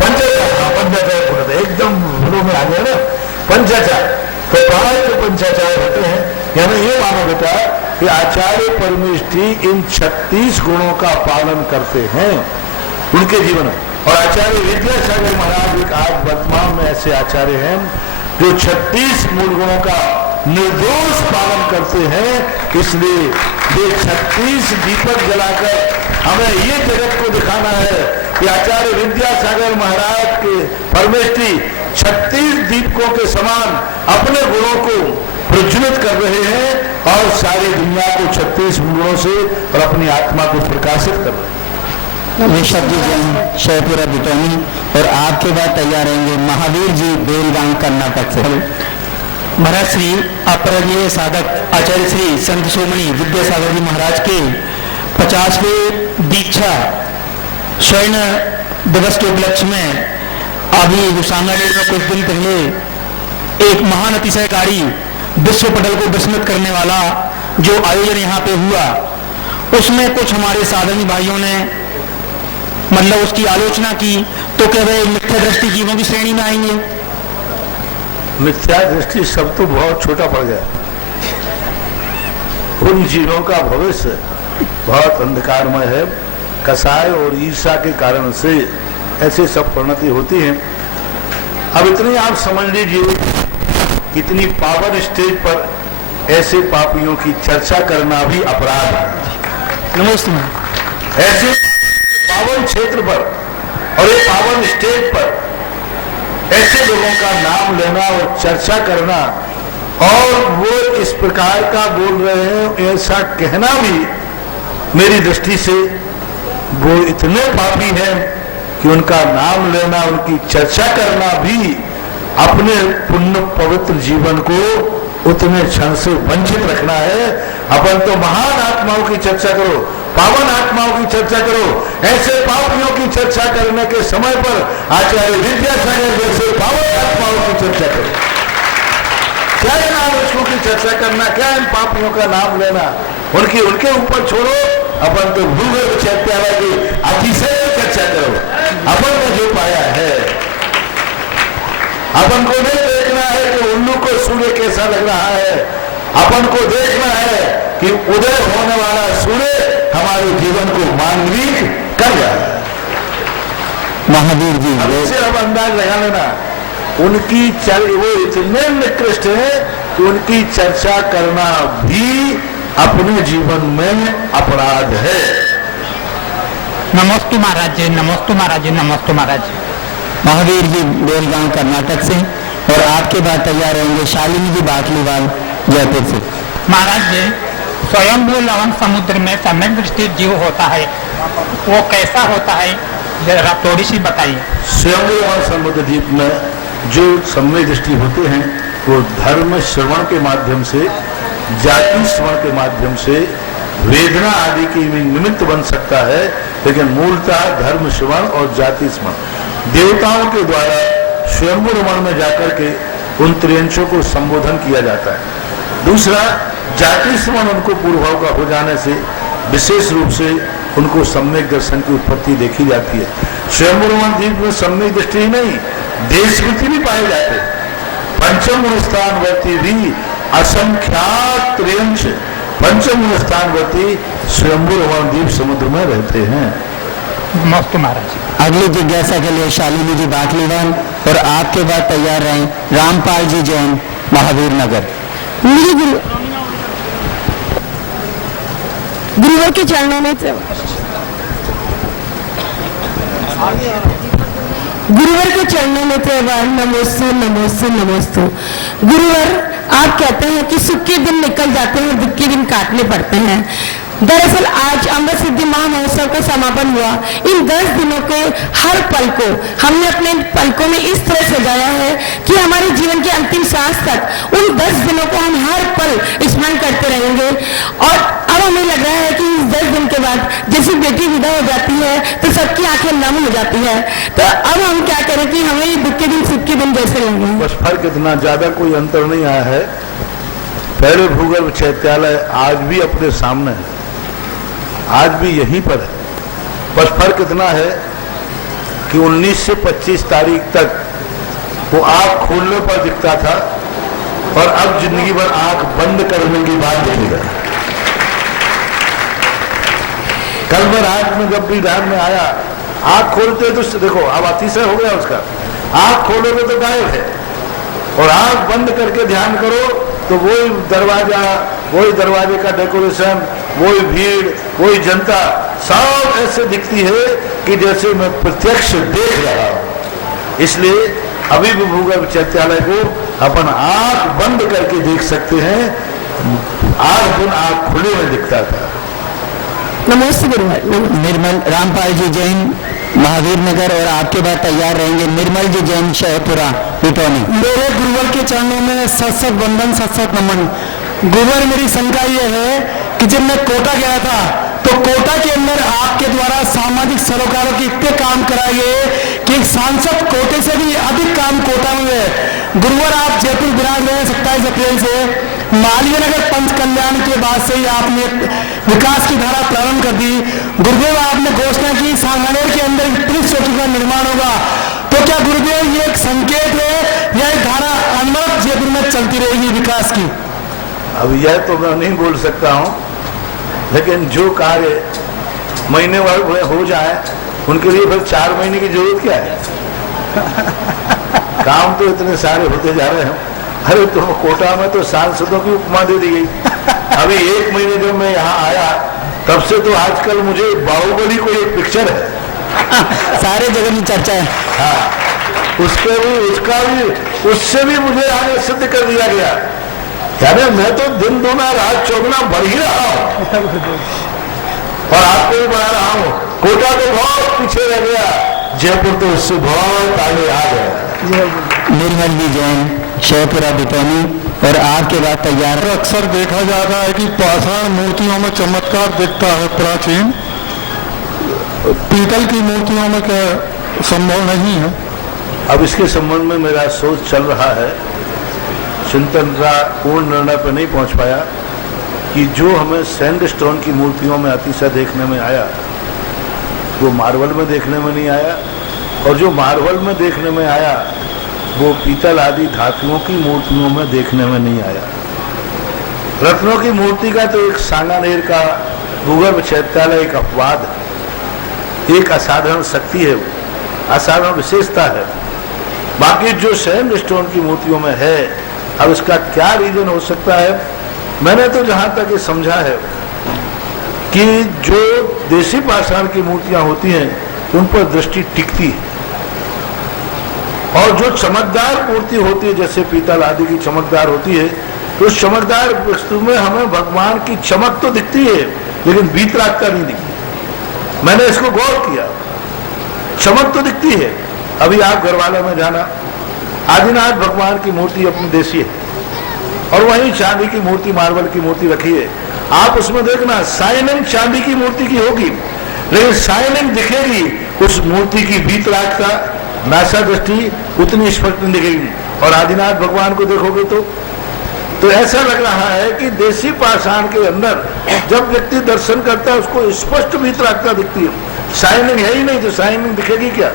पंचाचार, एकदम भूलों में आ गया ना, पंचाचार। तो 5 पंचाचार होते हैं, यानी ये मानो बेटा कि आचार्य परमेष्ठी इन 36 गुणों का पालन करते हैं उनके जीवन में। और आचार्य विद्यासागर महाराज एक आज वर्तमान में ऐसे आचार्य हैं जो 36 मूल गुणों का निर्दोष पालन करते हैं। इसलिए ये 36 दीपक जलाकर हमें ये जगत को दिखाना है कि आचार्य विद्यासागर महाराज के परमेष्ठी 36 दीपकों के समान अपने गुणों को प्रज्वलित कर रहे हैं और सारी दुनिया को 36 गुणों से और अपनी आत्मा को प्रकाशित कर रहे हैं। ऋषभ जी जैन शहपुरा बिटौनी, और आपके बाद तैयार रहेंगे महावीर जी बेलगांव कर्नाटक से। महाराज श्री अपराजनीय साधक आचार्य श्री संत शिरोमणि विद्यासागर जी महाराज के 50वें दीक्षा स्वर्ण दिवस के उपलक्ष्य में अभी गुसानागढ़ में कुछ दिन पहले एक महान अतिशयकारी विश्व पटल को विस्मृत करने वाला जो आयोजन यहाँ पे हुआ, उसमें कुछ हमारे साधनी भाइयों ने मतलब उसकी आलोचना की, तो क्या वे मिथ्या दृष्टि जीवों की श्रेणी में आएंगे? मिथ्या दृष्टि शब्द तो बहुत छोटा पड़ गया। उन जीवों का भविष्य बहुत अंधकारमय है। कसाय और ईर्षा के कारण से ऐसे सब परिणति होती है। अब इतनी आप समझ लीजिए, इतनी पावन स्टेज पर ऐसे पापियों की चर्चा करना भी अपराध है। नमस्ते। ऐसे पावन क्षेत्र पर और एक पावन स्टेज पर ऐसे लोगों का नाम लेना और चर्चा करना, और वो इस प्रकार का बोल रहे हैं, ऐसा कहना भी मेरी दृष्टि से वो इतने पापी हैं कि उनका नाम लेना, उनकी चर्चा करना भी अपने पुण्य पवित्र जीवन को उतने क्षण से वंचित रखना है। अपन तो महान आत्माओं की चर्चा करो, पावन आत्माओं की चर्चा करो। ऐसे पापियों की चर्चा करने के समय पर आचार्य विद्यासागर जैसे पावन आत्माओं की चर्चा करो। क्या इन आलोचकों की चर्चा करना, क्या इन पापियों का नाम लेना, उनके ऊपर छोड़ो। अपन तो भूगर्भ चैत्यालय की अतिशय चर्चा करो। अपन ने जो पाया है, अपन को नहीं देखना है कि उल्लू को सूर्य कैसा लग रहा है, अपन को देखना है कि उदय होने वाला सूर्य हमारे जीवन को मानवीय कर रहा है। महावीर जी इससे अब अंदाज लगा लेना, उनकी वो इतने निकृष्ट है कि उनकी चर्चा करना भी अपने जीवन में अपराध है। नमस्ते महाराज जी, नमस्ते महाराज जी, नमस्ते महाराज जी। महावीर जी बेलगांव कर्नाटक से, और आपके बाद तैयार रहेंगे शालिनी जी बाटलीवाल जयपुर से। महाराज जी, स्वयंभू लवण समुद्र में सम्यक दृष्टि जीव होता है, वो कैसा होता है जरा थोड़ी सी बताइए। स्वयंभू लवण समुद्र द्वीप में जो सम्यक दृष्टि होते हैं वो धर्म श्रवण के माध्यम से, जाति श्रवण के माध्यम से, वेदना आदि की निमित्त बन सकता है, लेकिन मूलतः धर्म श्रवण और जाति स्मरण देवताओं के द्वारा स्वयंभू रमण में जाकर के उन त्रियंशों को संबोधन किया जाता है। दूसरा, जाति स्मरण उनको पूर्वभाव का हो जाने से विशेष रूप से उनको सम्यक दर्शन की उत्पत्ति देखी जाती है। स्वयंभू रमण द्वीप में सम्यक दृष्टि नहीं, देशवृत्ति भी पाए जाते हैं। पंचम गुण स्थानवर्ती भी असंख्यात त्रियंश पंचम गुण स्थानवर्ती स्वयंभू रमण द्वीप समुद्र में रहते हैं। नमस्ते महाराज। अगली जिज्ञासा के लिए शालिनी जी बाटलीवाल, और आपके बाद तैयार रहें रामपाल जी जैन महावीर नगर। गुरुवर के चरणों में गुरुवर के चरणों में त्योहार नमोस्तु नमोस्तु नमोस्तु। गुरुवर, आप कहते हैं कि सुख के दिन निकल जाते हैं, दुख के दिन काटने पड़ते हैं। दरअसल आज अमृत सिद्धि महामहोत्सव का समापन हुआ। इन 10 दिनों के हर पल को हमने अपने पलकों में इस तरह सजाया है कि हमारे जीवन के अंतिम सांस तक उन 10 दिनों को हम हर पल स्मरण करते रहेंगे। और अब हमें लग रहा है कि इस 10 दिन के बाद जैसे बेटी विदा हो जाती है तो सबकी आंखें नम हो जाती है। तो अब हम क्या करें कि हमें ये दुख के दिन सुख के दिन जैसे लगे। बस फर्क इतना ज्यादा कोई अंतर नहीं आया है। पहले भूगर्भ चैत्यालय आज भी अपने सामने है, आज भी यहीं पर है। बस फर्क इतना है कि 19 से 25 तारीख तक वो आंख खोलने पर दिखता था और अब जिंदगी भर आंख बंद करने की बात दिखेगा। कल मैं रात में जब भी ध्यान में आया, आंख खोलते तो देखो अब अतिशय हो गया उसका, आंख खोलोगे तो गायब है और आंख बंद करके ध्यान करो तो वही दरवाजा, वही दरवाजे का डेकोरेशन, वही भीड़, वही जनता सब ऐसे दिखती है कि जैसे मैं प्रत्यक्ष देख रहा हूं। इसलिए अभी भी भूगर्भ चैत्यालय को अपन आंख बंद करके देख सकते हैं, आज दिन आंख खुले में दिखता था। नमस्ते गुरुवार। निर्मल रामपाल जी जैन महावीर नगर और आपके बाद तैयार रहेंगे निर्मल जी जैन शहपुरा बिटौनी। मेरे गुरुवर के चरणों में सत सत वंदन, सत सत नमन। गुरुवर, मेरी शंका यह है कि जब मैं कोटा गया था तो कोटा के अंदर आपके द्वारा सामाजिक सरोकारों के इतने काम कराए गए कि एक सांसद कोटे से भी अधिक काम कोटा में है। गुरुवर, आप जयपुर विराज रहे 27 अप्रैल से। मालवीय नगर पंच कल्याण के बाद से ही आपने विकास की धारा प्रारंभ कर दी। गुरुदेव, आपने घोषणा की सांगनेर के अंदर 30 चौकी का निर्माण होगा। तो क्या गुरुदेव ये एक संकेत है या एक धारा अनवरत जयपुर में चलती रहेगी विकास की? अब यह तो मैं नहीं बोल सकता हूं, लेकिन जो कार्य महीने भर में हो जाए उनके लिए फिर 4 महीने की जरूरत क्या है? काम तो इतने सारे होते जा रहे हैं। अरे तुम कोटा में तो सांसदों की उपमा दे दी गई। अभी 1 महीने जब मैं यहाँ आया तब से तो आजकल मुझे बाहुबली को एक पिक्चर है सारे जगह की चर्चा है। हाँ, उसके भी, उसका भी, उससे भी मुझे आगे सिद्ध कर दिया गया। यानी मैं तो दिन दूना रात चौगुना बढ़ ही रहा हूँ और आपको भी बढ़ा रहा हूँ। कोटा तो बहुत पीछे रह गया, जयपुर तो उससे बहुत आगे आ गया। निर्मल जी जैन शहपुरा बिटौनी और आपके बाद तैयार। अक्सर देखा जाता है कि पाषाण मूर्तियों में चमत्कार दिखता है प्राचीन, पीतल की मूर्तियों में क्या संभव नहीं है? अब इसके संबंध में मेरा सोच चल रहा है, चिंतन का पूर्ण निर्णय पर नहीं पहुंच पाया कि जो हमें सैंड स्टोन की मूर्तियों में अतिशय देखने में आया वो मार्बल में देखने में नहीं आया, और जो मार्बल में देखने में आया वो पीतल आदि धातुओं की मूर्तियों में देखने में नहीं आया। रत्नों की मूर्ति का तो एक सांगानेर का भूगर्भ चैत्यालय एक अपवाद है, एक असाधारण शक्ति है, असाधारण विशेषता है। बाकी जो सैंड स्टोन की मूर्तियों में है, अब इसका क्या रीजन हो सकता है? मैंने तो जहां तक ये समझा है कि जो देसी पाषाण की मूर्तियां होती हैं उन पर दृष्टि टिकती है, और जो चमकदार मूर्ति होती है जैसे पीतल आदि की चमकदार होती है, तो उस चमकदार वस्तु में हमें भगवान की चमक तो दिखती है लेकिन वीतरागता नहीं दिखती। मैंने इसको गौर किया, चमक तो दिखती है। अभी आप गढ़वाला में जाना, आदिनाथ भगवान की मूर्ति अपनी देसी है और वहीं चांदी की मूर्ति, मार्बल की मूर्ति रखी है। आप उसमें देखना शाइनिंग चांदी की मूर्ति की होगी, लेकिन शाइनिंग दिखेगी, उस मूर्ति की वीतरागता, नासा दृष्टि उतनी स्पष्ट नहीं दिखेगी। और आदिनाथ भगवान को देखोगे तो ऐसा लग रहा है कि देसी पाषाण के अंदर जब व्यक्ति दर्शन करता है उसको स्पष्ट वीतरागता दिखती है। शाइनिंग है ही नहीं तो शाइनिंग दिखेगी क्या?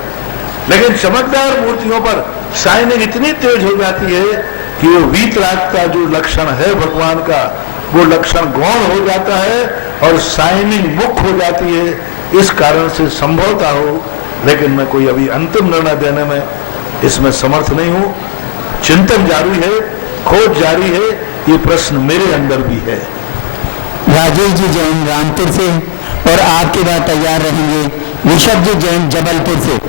लेकिन चमकदार मूर्तियों पर शाइनिंग इतनी तेज हो जाती है कि वो वीतरागता जो लक्षण है भगवान का, वो लक्षण गौण हो जाता है और शाइनिंग मुख हो जाती है। इस कारण से संभवता हो, लेकिन मैं कोई अभी अंतिम निर्णय देने में इसमें समर्थ नहीं हूं। चिंतन जारी है, खोज जारी है, ये प्रश्न मेरे अंदर भी है। राजेश जी जैन रामपुर से और आपके बाद तैयार रहेंगे ऋषभ जी जैन जबलपुर से।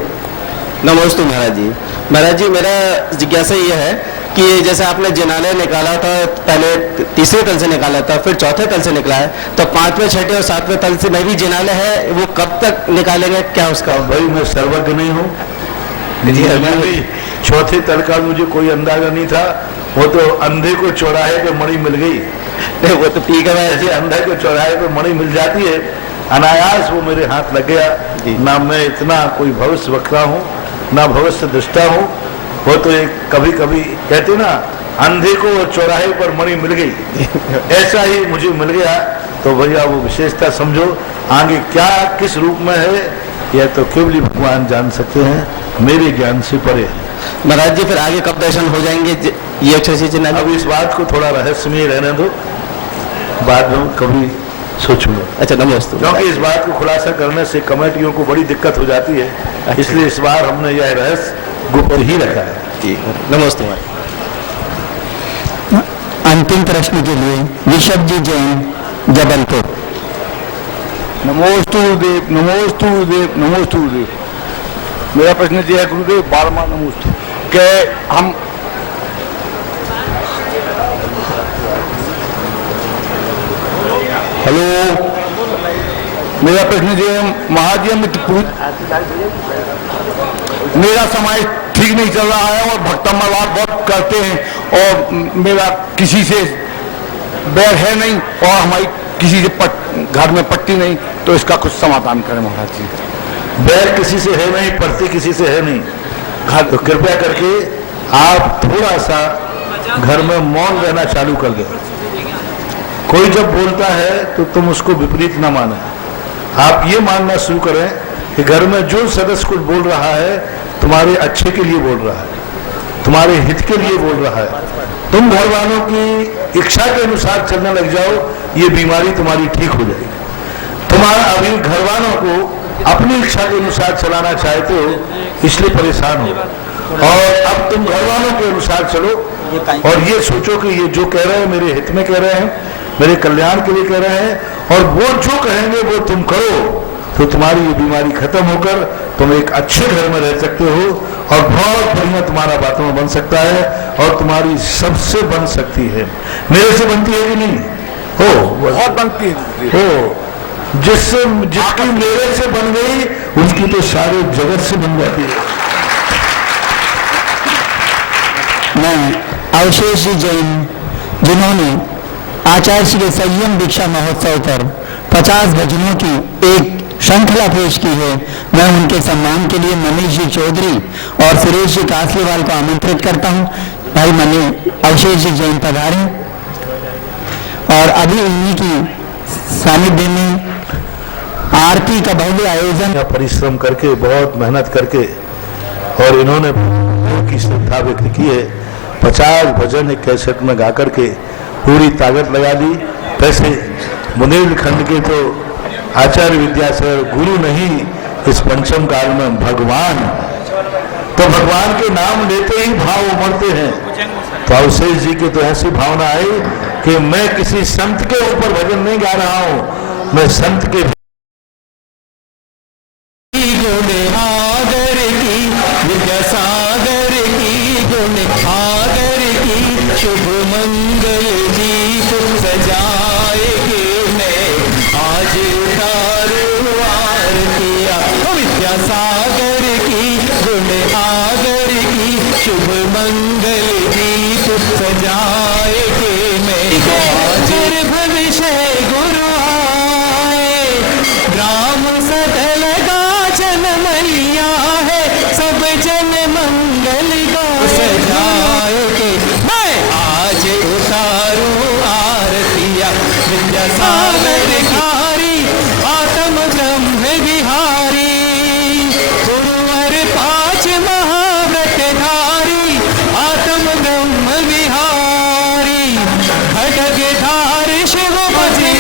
नमस्ते महाराज जी। महाराज जी, मेरा जिज्ञासा ये है कि जैसे आपने जिनालय निकाला था, पहले तीसरे तल से निकाला था, फिर चौथे तल से निकला है, तो पांचवें, छठे और सातवें तल से में भी जिनालय है, वो कब तक निकालेंगे, क्या उसका? भाई मैं सर्वज्ञ नहीं हूँ, चौथे तल का मुझे कोई अंदाजा नहीं था। वो तो अंधे को चौराहे पे मणि मिल गई, वो तो ठीक है ऐसे अंधे को चौराहे पे मणि मिल जाती है, अनायास वो मेरे हाथ लग गया। ना मैं इतना कोई भविष्य वक्ता हूँ, ना भविष्य दृष्टा हूँ। वो तो एक कभी कभी कहते ना, अंधे को चौराहे पर मणि मिल गई, ऐसा ही मुझे मिल गया। तो भैया वो विशेषता समझो, आगे क्या किस रूप में है यह तो केवल भगवान जान सकते हैं, मेरे ज्ञान से परे है। महाराज जी, फिर आगे कब दर्शन हो जाएंगे ये अक्षरशी जिनालय? अब इस बात को थोड़ा रहस्यमय रहने दो, बाद में कभी सोचूंगा। अच्छा, नमस्ते। क्योंकि इस बात को खुलासा करने से कमेटियों को बड़ी दिक्कत हो जाती है, इसलिए इस बार हमने यह रहस्य गुप्त ही रखा है। ठीक है, नमस्ते। अंतिम प्रश्न के लिए ऋषभ जी जैन, जबलपुर। नमोस्तु गुरुदेव, नमोस्तु गुरुदेव, नमोस्तु गुरुदेव। मेरा प्रश्न ये है गुरुदेव, बारहवां नमोस्तु के हम हेलो, मेरा प्रश्न ये है महाजी, मेरा समाज ठीक नहीं चल रहा है और भक्तमालाप बहुत करते हैं और मेरा किसी से बैर है नहीं और हमारी किसी से घर में पट्टी नहीं, तो इसका कुछ समाधान करें महाराज जी। बैर किसी से है नहीं, पड़ती किसी से है नहीं, तो कृपया करके आप थोड़ा सा घर में मौन रहना चालू कर दो। कोई जब बोलता है तो तुम उसको विपरीत ना माने, आप ये मानना शुरू करें कि घर में जो सदस्य कुछ बोल रहा है तुम्हारे अच्छे के लिए बोल रहा है, तुम्हारे हित के लिए बोल रहा है। तुम घर वालों की इच्छा के अनुसार चलने लग जाओ, ये बीमारी तुम्हारी ठीक हो जाएगी। तुम्हारा अभी घर वालों को अपनी इच्छा के अनुसार चलाना चाहते हो, इसलिए परेशान हो, और अब तुम घर वालों के अनुसार चलो और ये सोचो कि ये जो कह रहे हैं मेरे हित में कह रहे हैं, मेरे कल्याण के लिए कह रहे हैं, और वो जो कहेंगे वो तुम करो, तो तुम्हारी ये बीमारी खत्म होकर तुम एक अच्छे घर में रह सकते हो और बहुत बढ़िया तुम्हारा वातावरण बन सकता है और तुम्हारी सबसे बन सकती है। मेरे से बनती है कि नहीं? हो, बहुत बनती है। हो, जिसकी मेरे से बन गई उसकी तो सारे जगत से बन जाती है। मैं अवशेष जी जैन, जिन्होंने आचार्य श्री संयम दीक्षा महोत्सव पर 50 भजनों की एक श्रृंखला पेश की है, मैं उनके सम्मान के लिए मनीष जी चौधरी और सुरेश जी कासलीवाल को आमंत्रित करता हूं। भाई मनी अवशेष जी जैन पधारें और अभी उन्हीं की सानिध्य में आरती का भव्य आयोजन। परिश्रम करके, बहुत मेहनत करके, और इन्होंने की श्रद्धा व्यक्त की है। 50 भजन एक कैसेट में गा करके पूरी ताकत लगा दी। वैसे बुंदेलखंड के तो आचार्य विद्यासागर गुरु नहीं, इस पंचम काल में भगवान, तो भगवान के नाम लेते ही भाव उमड़ते हैं। तो अवशेष जी की तो ऐसी भावना आई कि मैं किसी संत के ऊपर भजन नहीं गा रहा हूं, मैं संत के विद्यासागर की गुण आगर की शुभ मंगल गीत सजाएंगे, मैं आज तारू आरतिया। विद्यासागर की गुण आगर की शुभ मंगल गीत सजाएंगे, मैं आज भविष्य गुरु आए, ग्राम सदल गाचन मैया है, सब जन मंगल का सजाएंगे, मैं आज उतारू आरतिया। विद्यासागर धारी आत्म ब्रह्म विहारी, गुरुवर 5 महाव्रत धारी आत्म ब्रह्म विहारी, खड्ग धार शिव भजे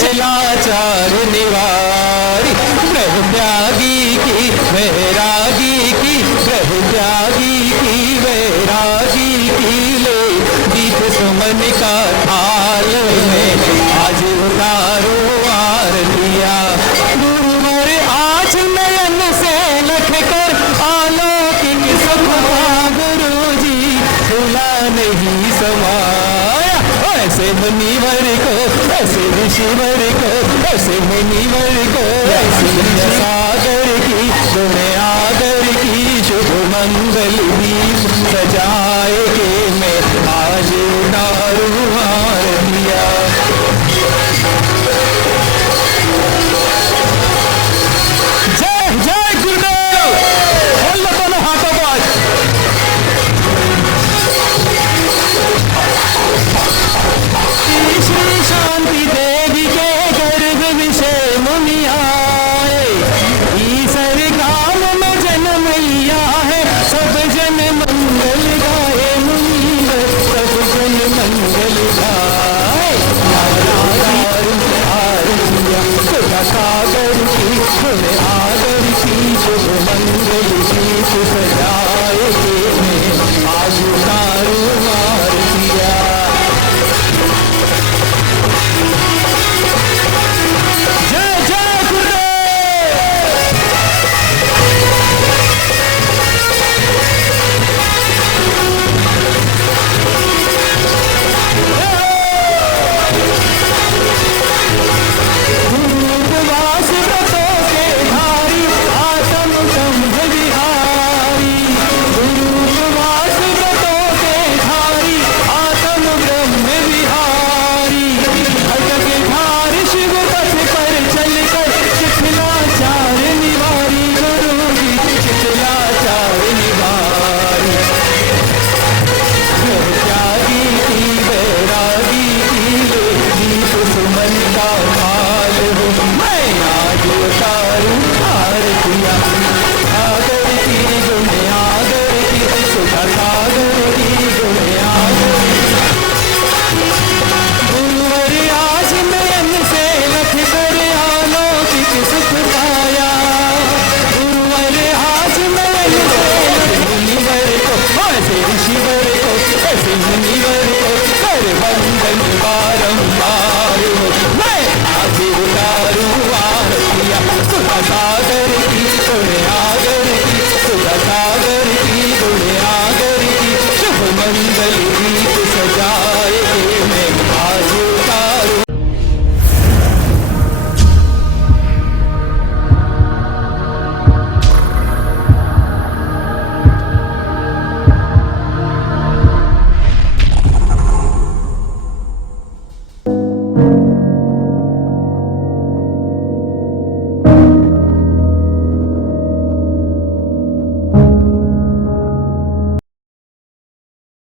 शिलाचार निवारी, ब्रह्मत्यागी की वैरागी की, ब्रह्मत्यागी की वैरागी की, ले दीप सुमन का थाल में आज उतारो आरतिया। गुरुवर आज नयन से लख कर आलोकिक सुकुमार ईश्वर को, ऐसे मुनिवर को, ऐसे सागर की गुण आगर की शुभ मंगल दीप सजा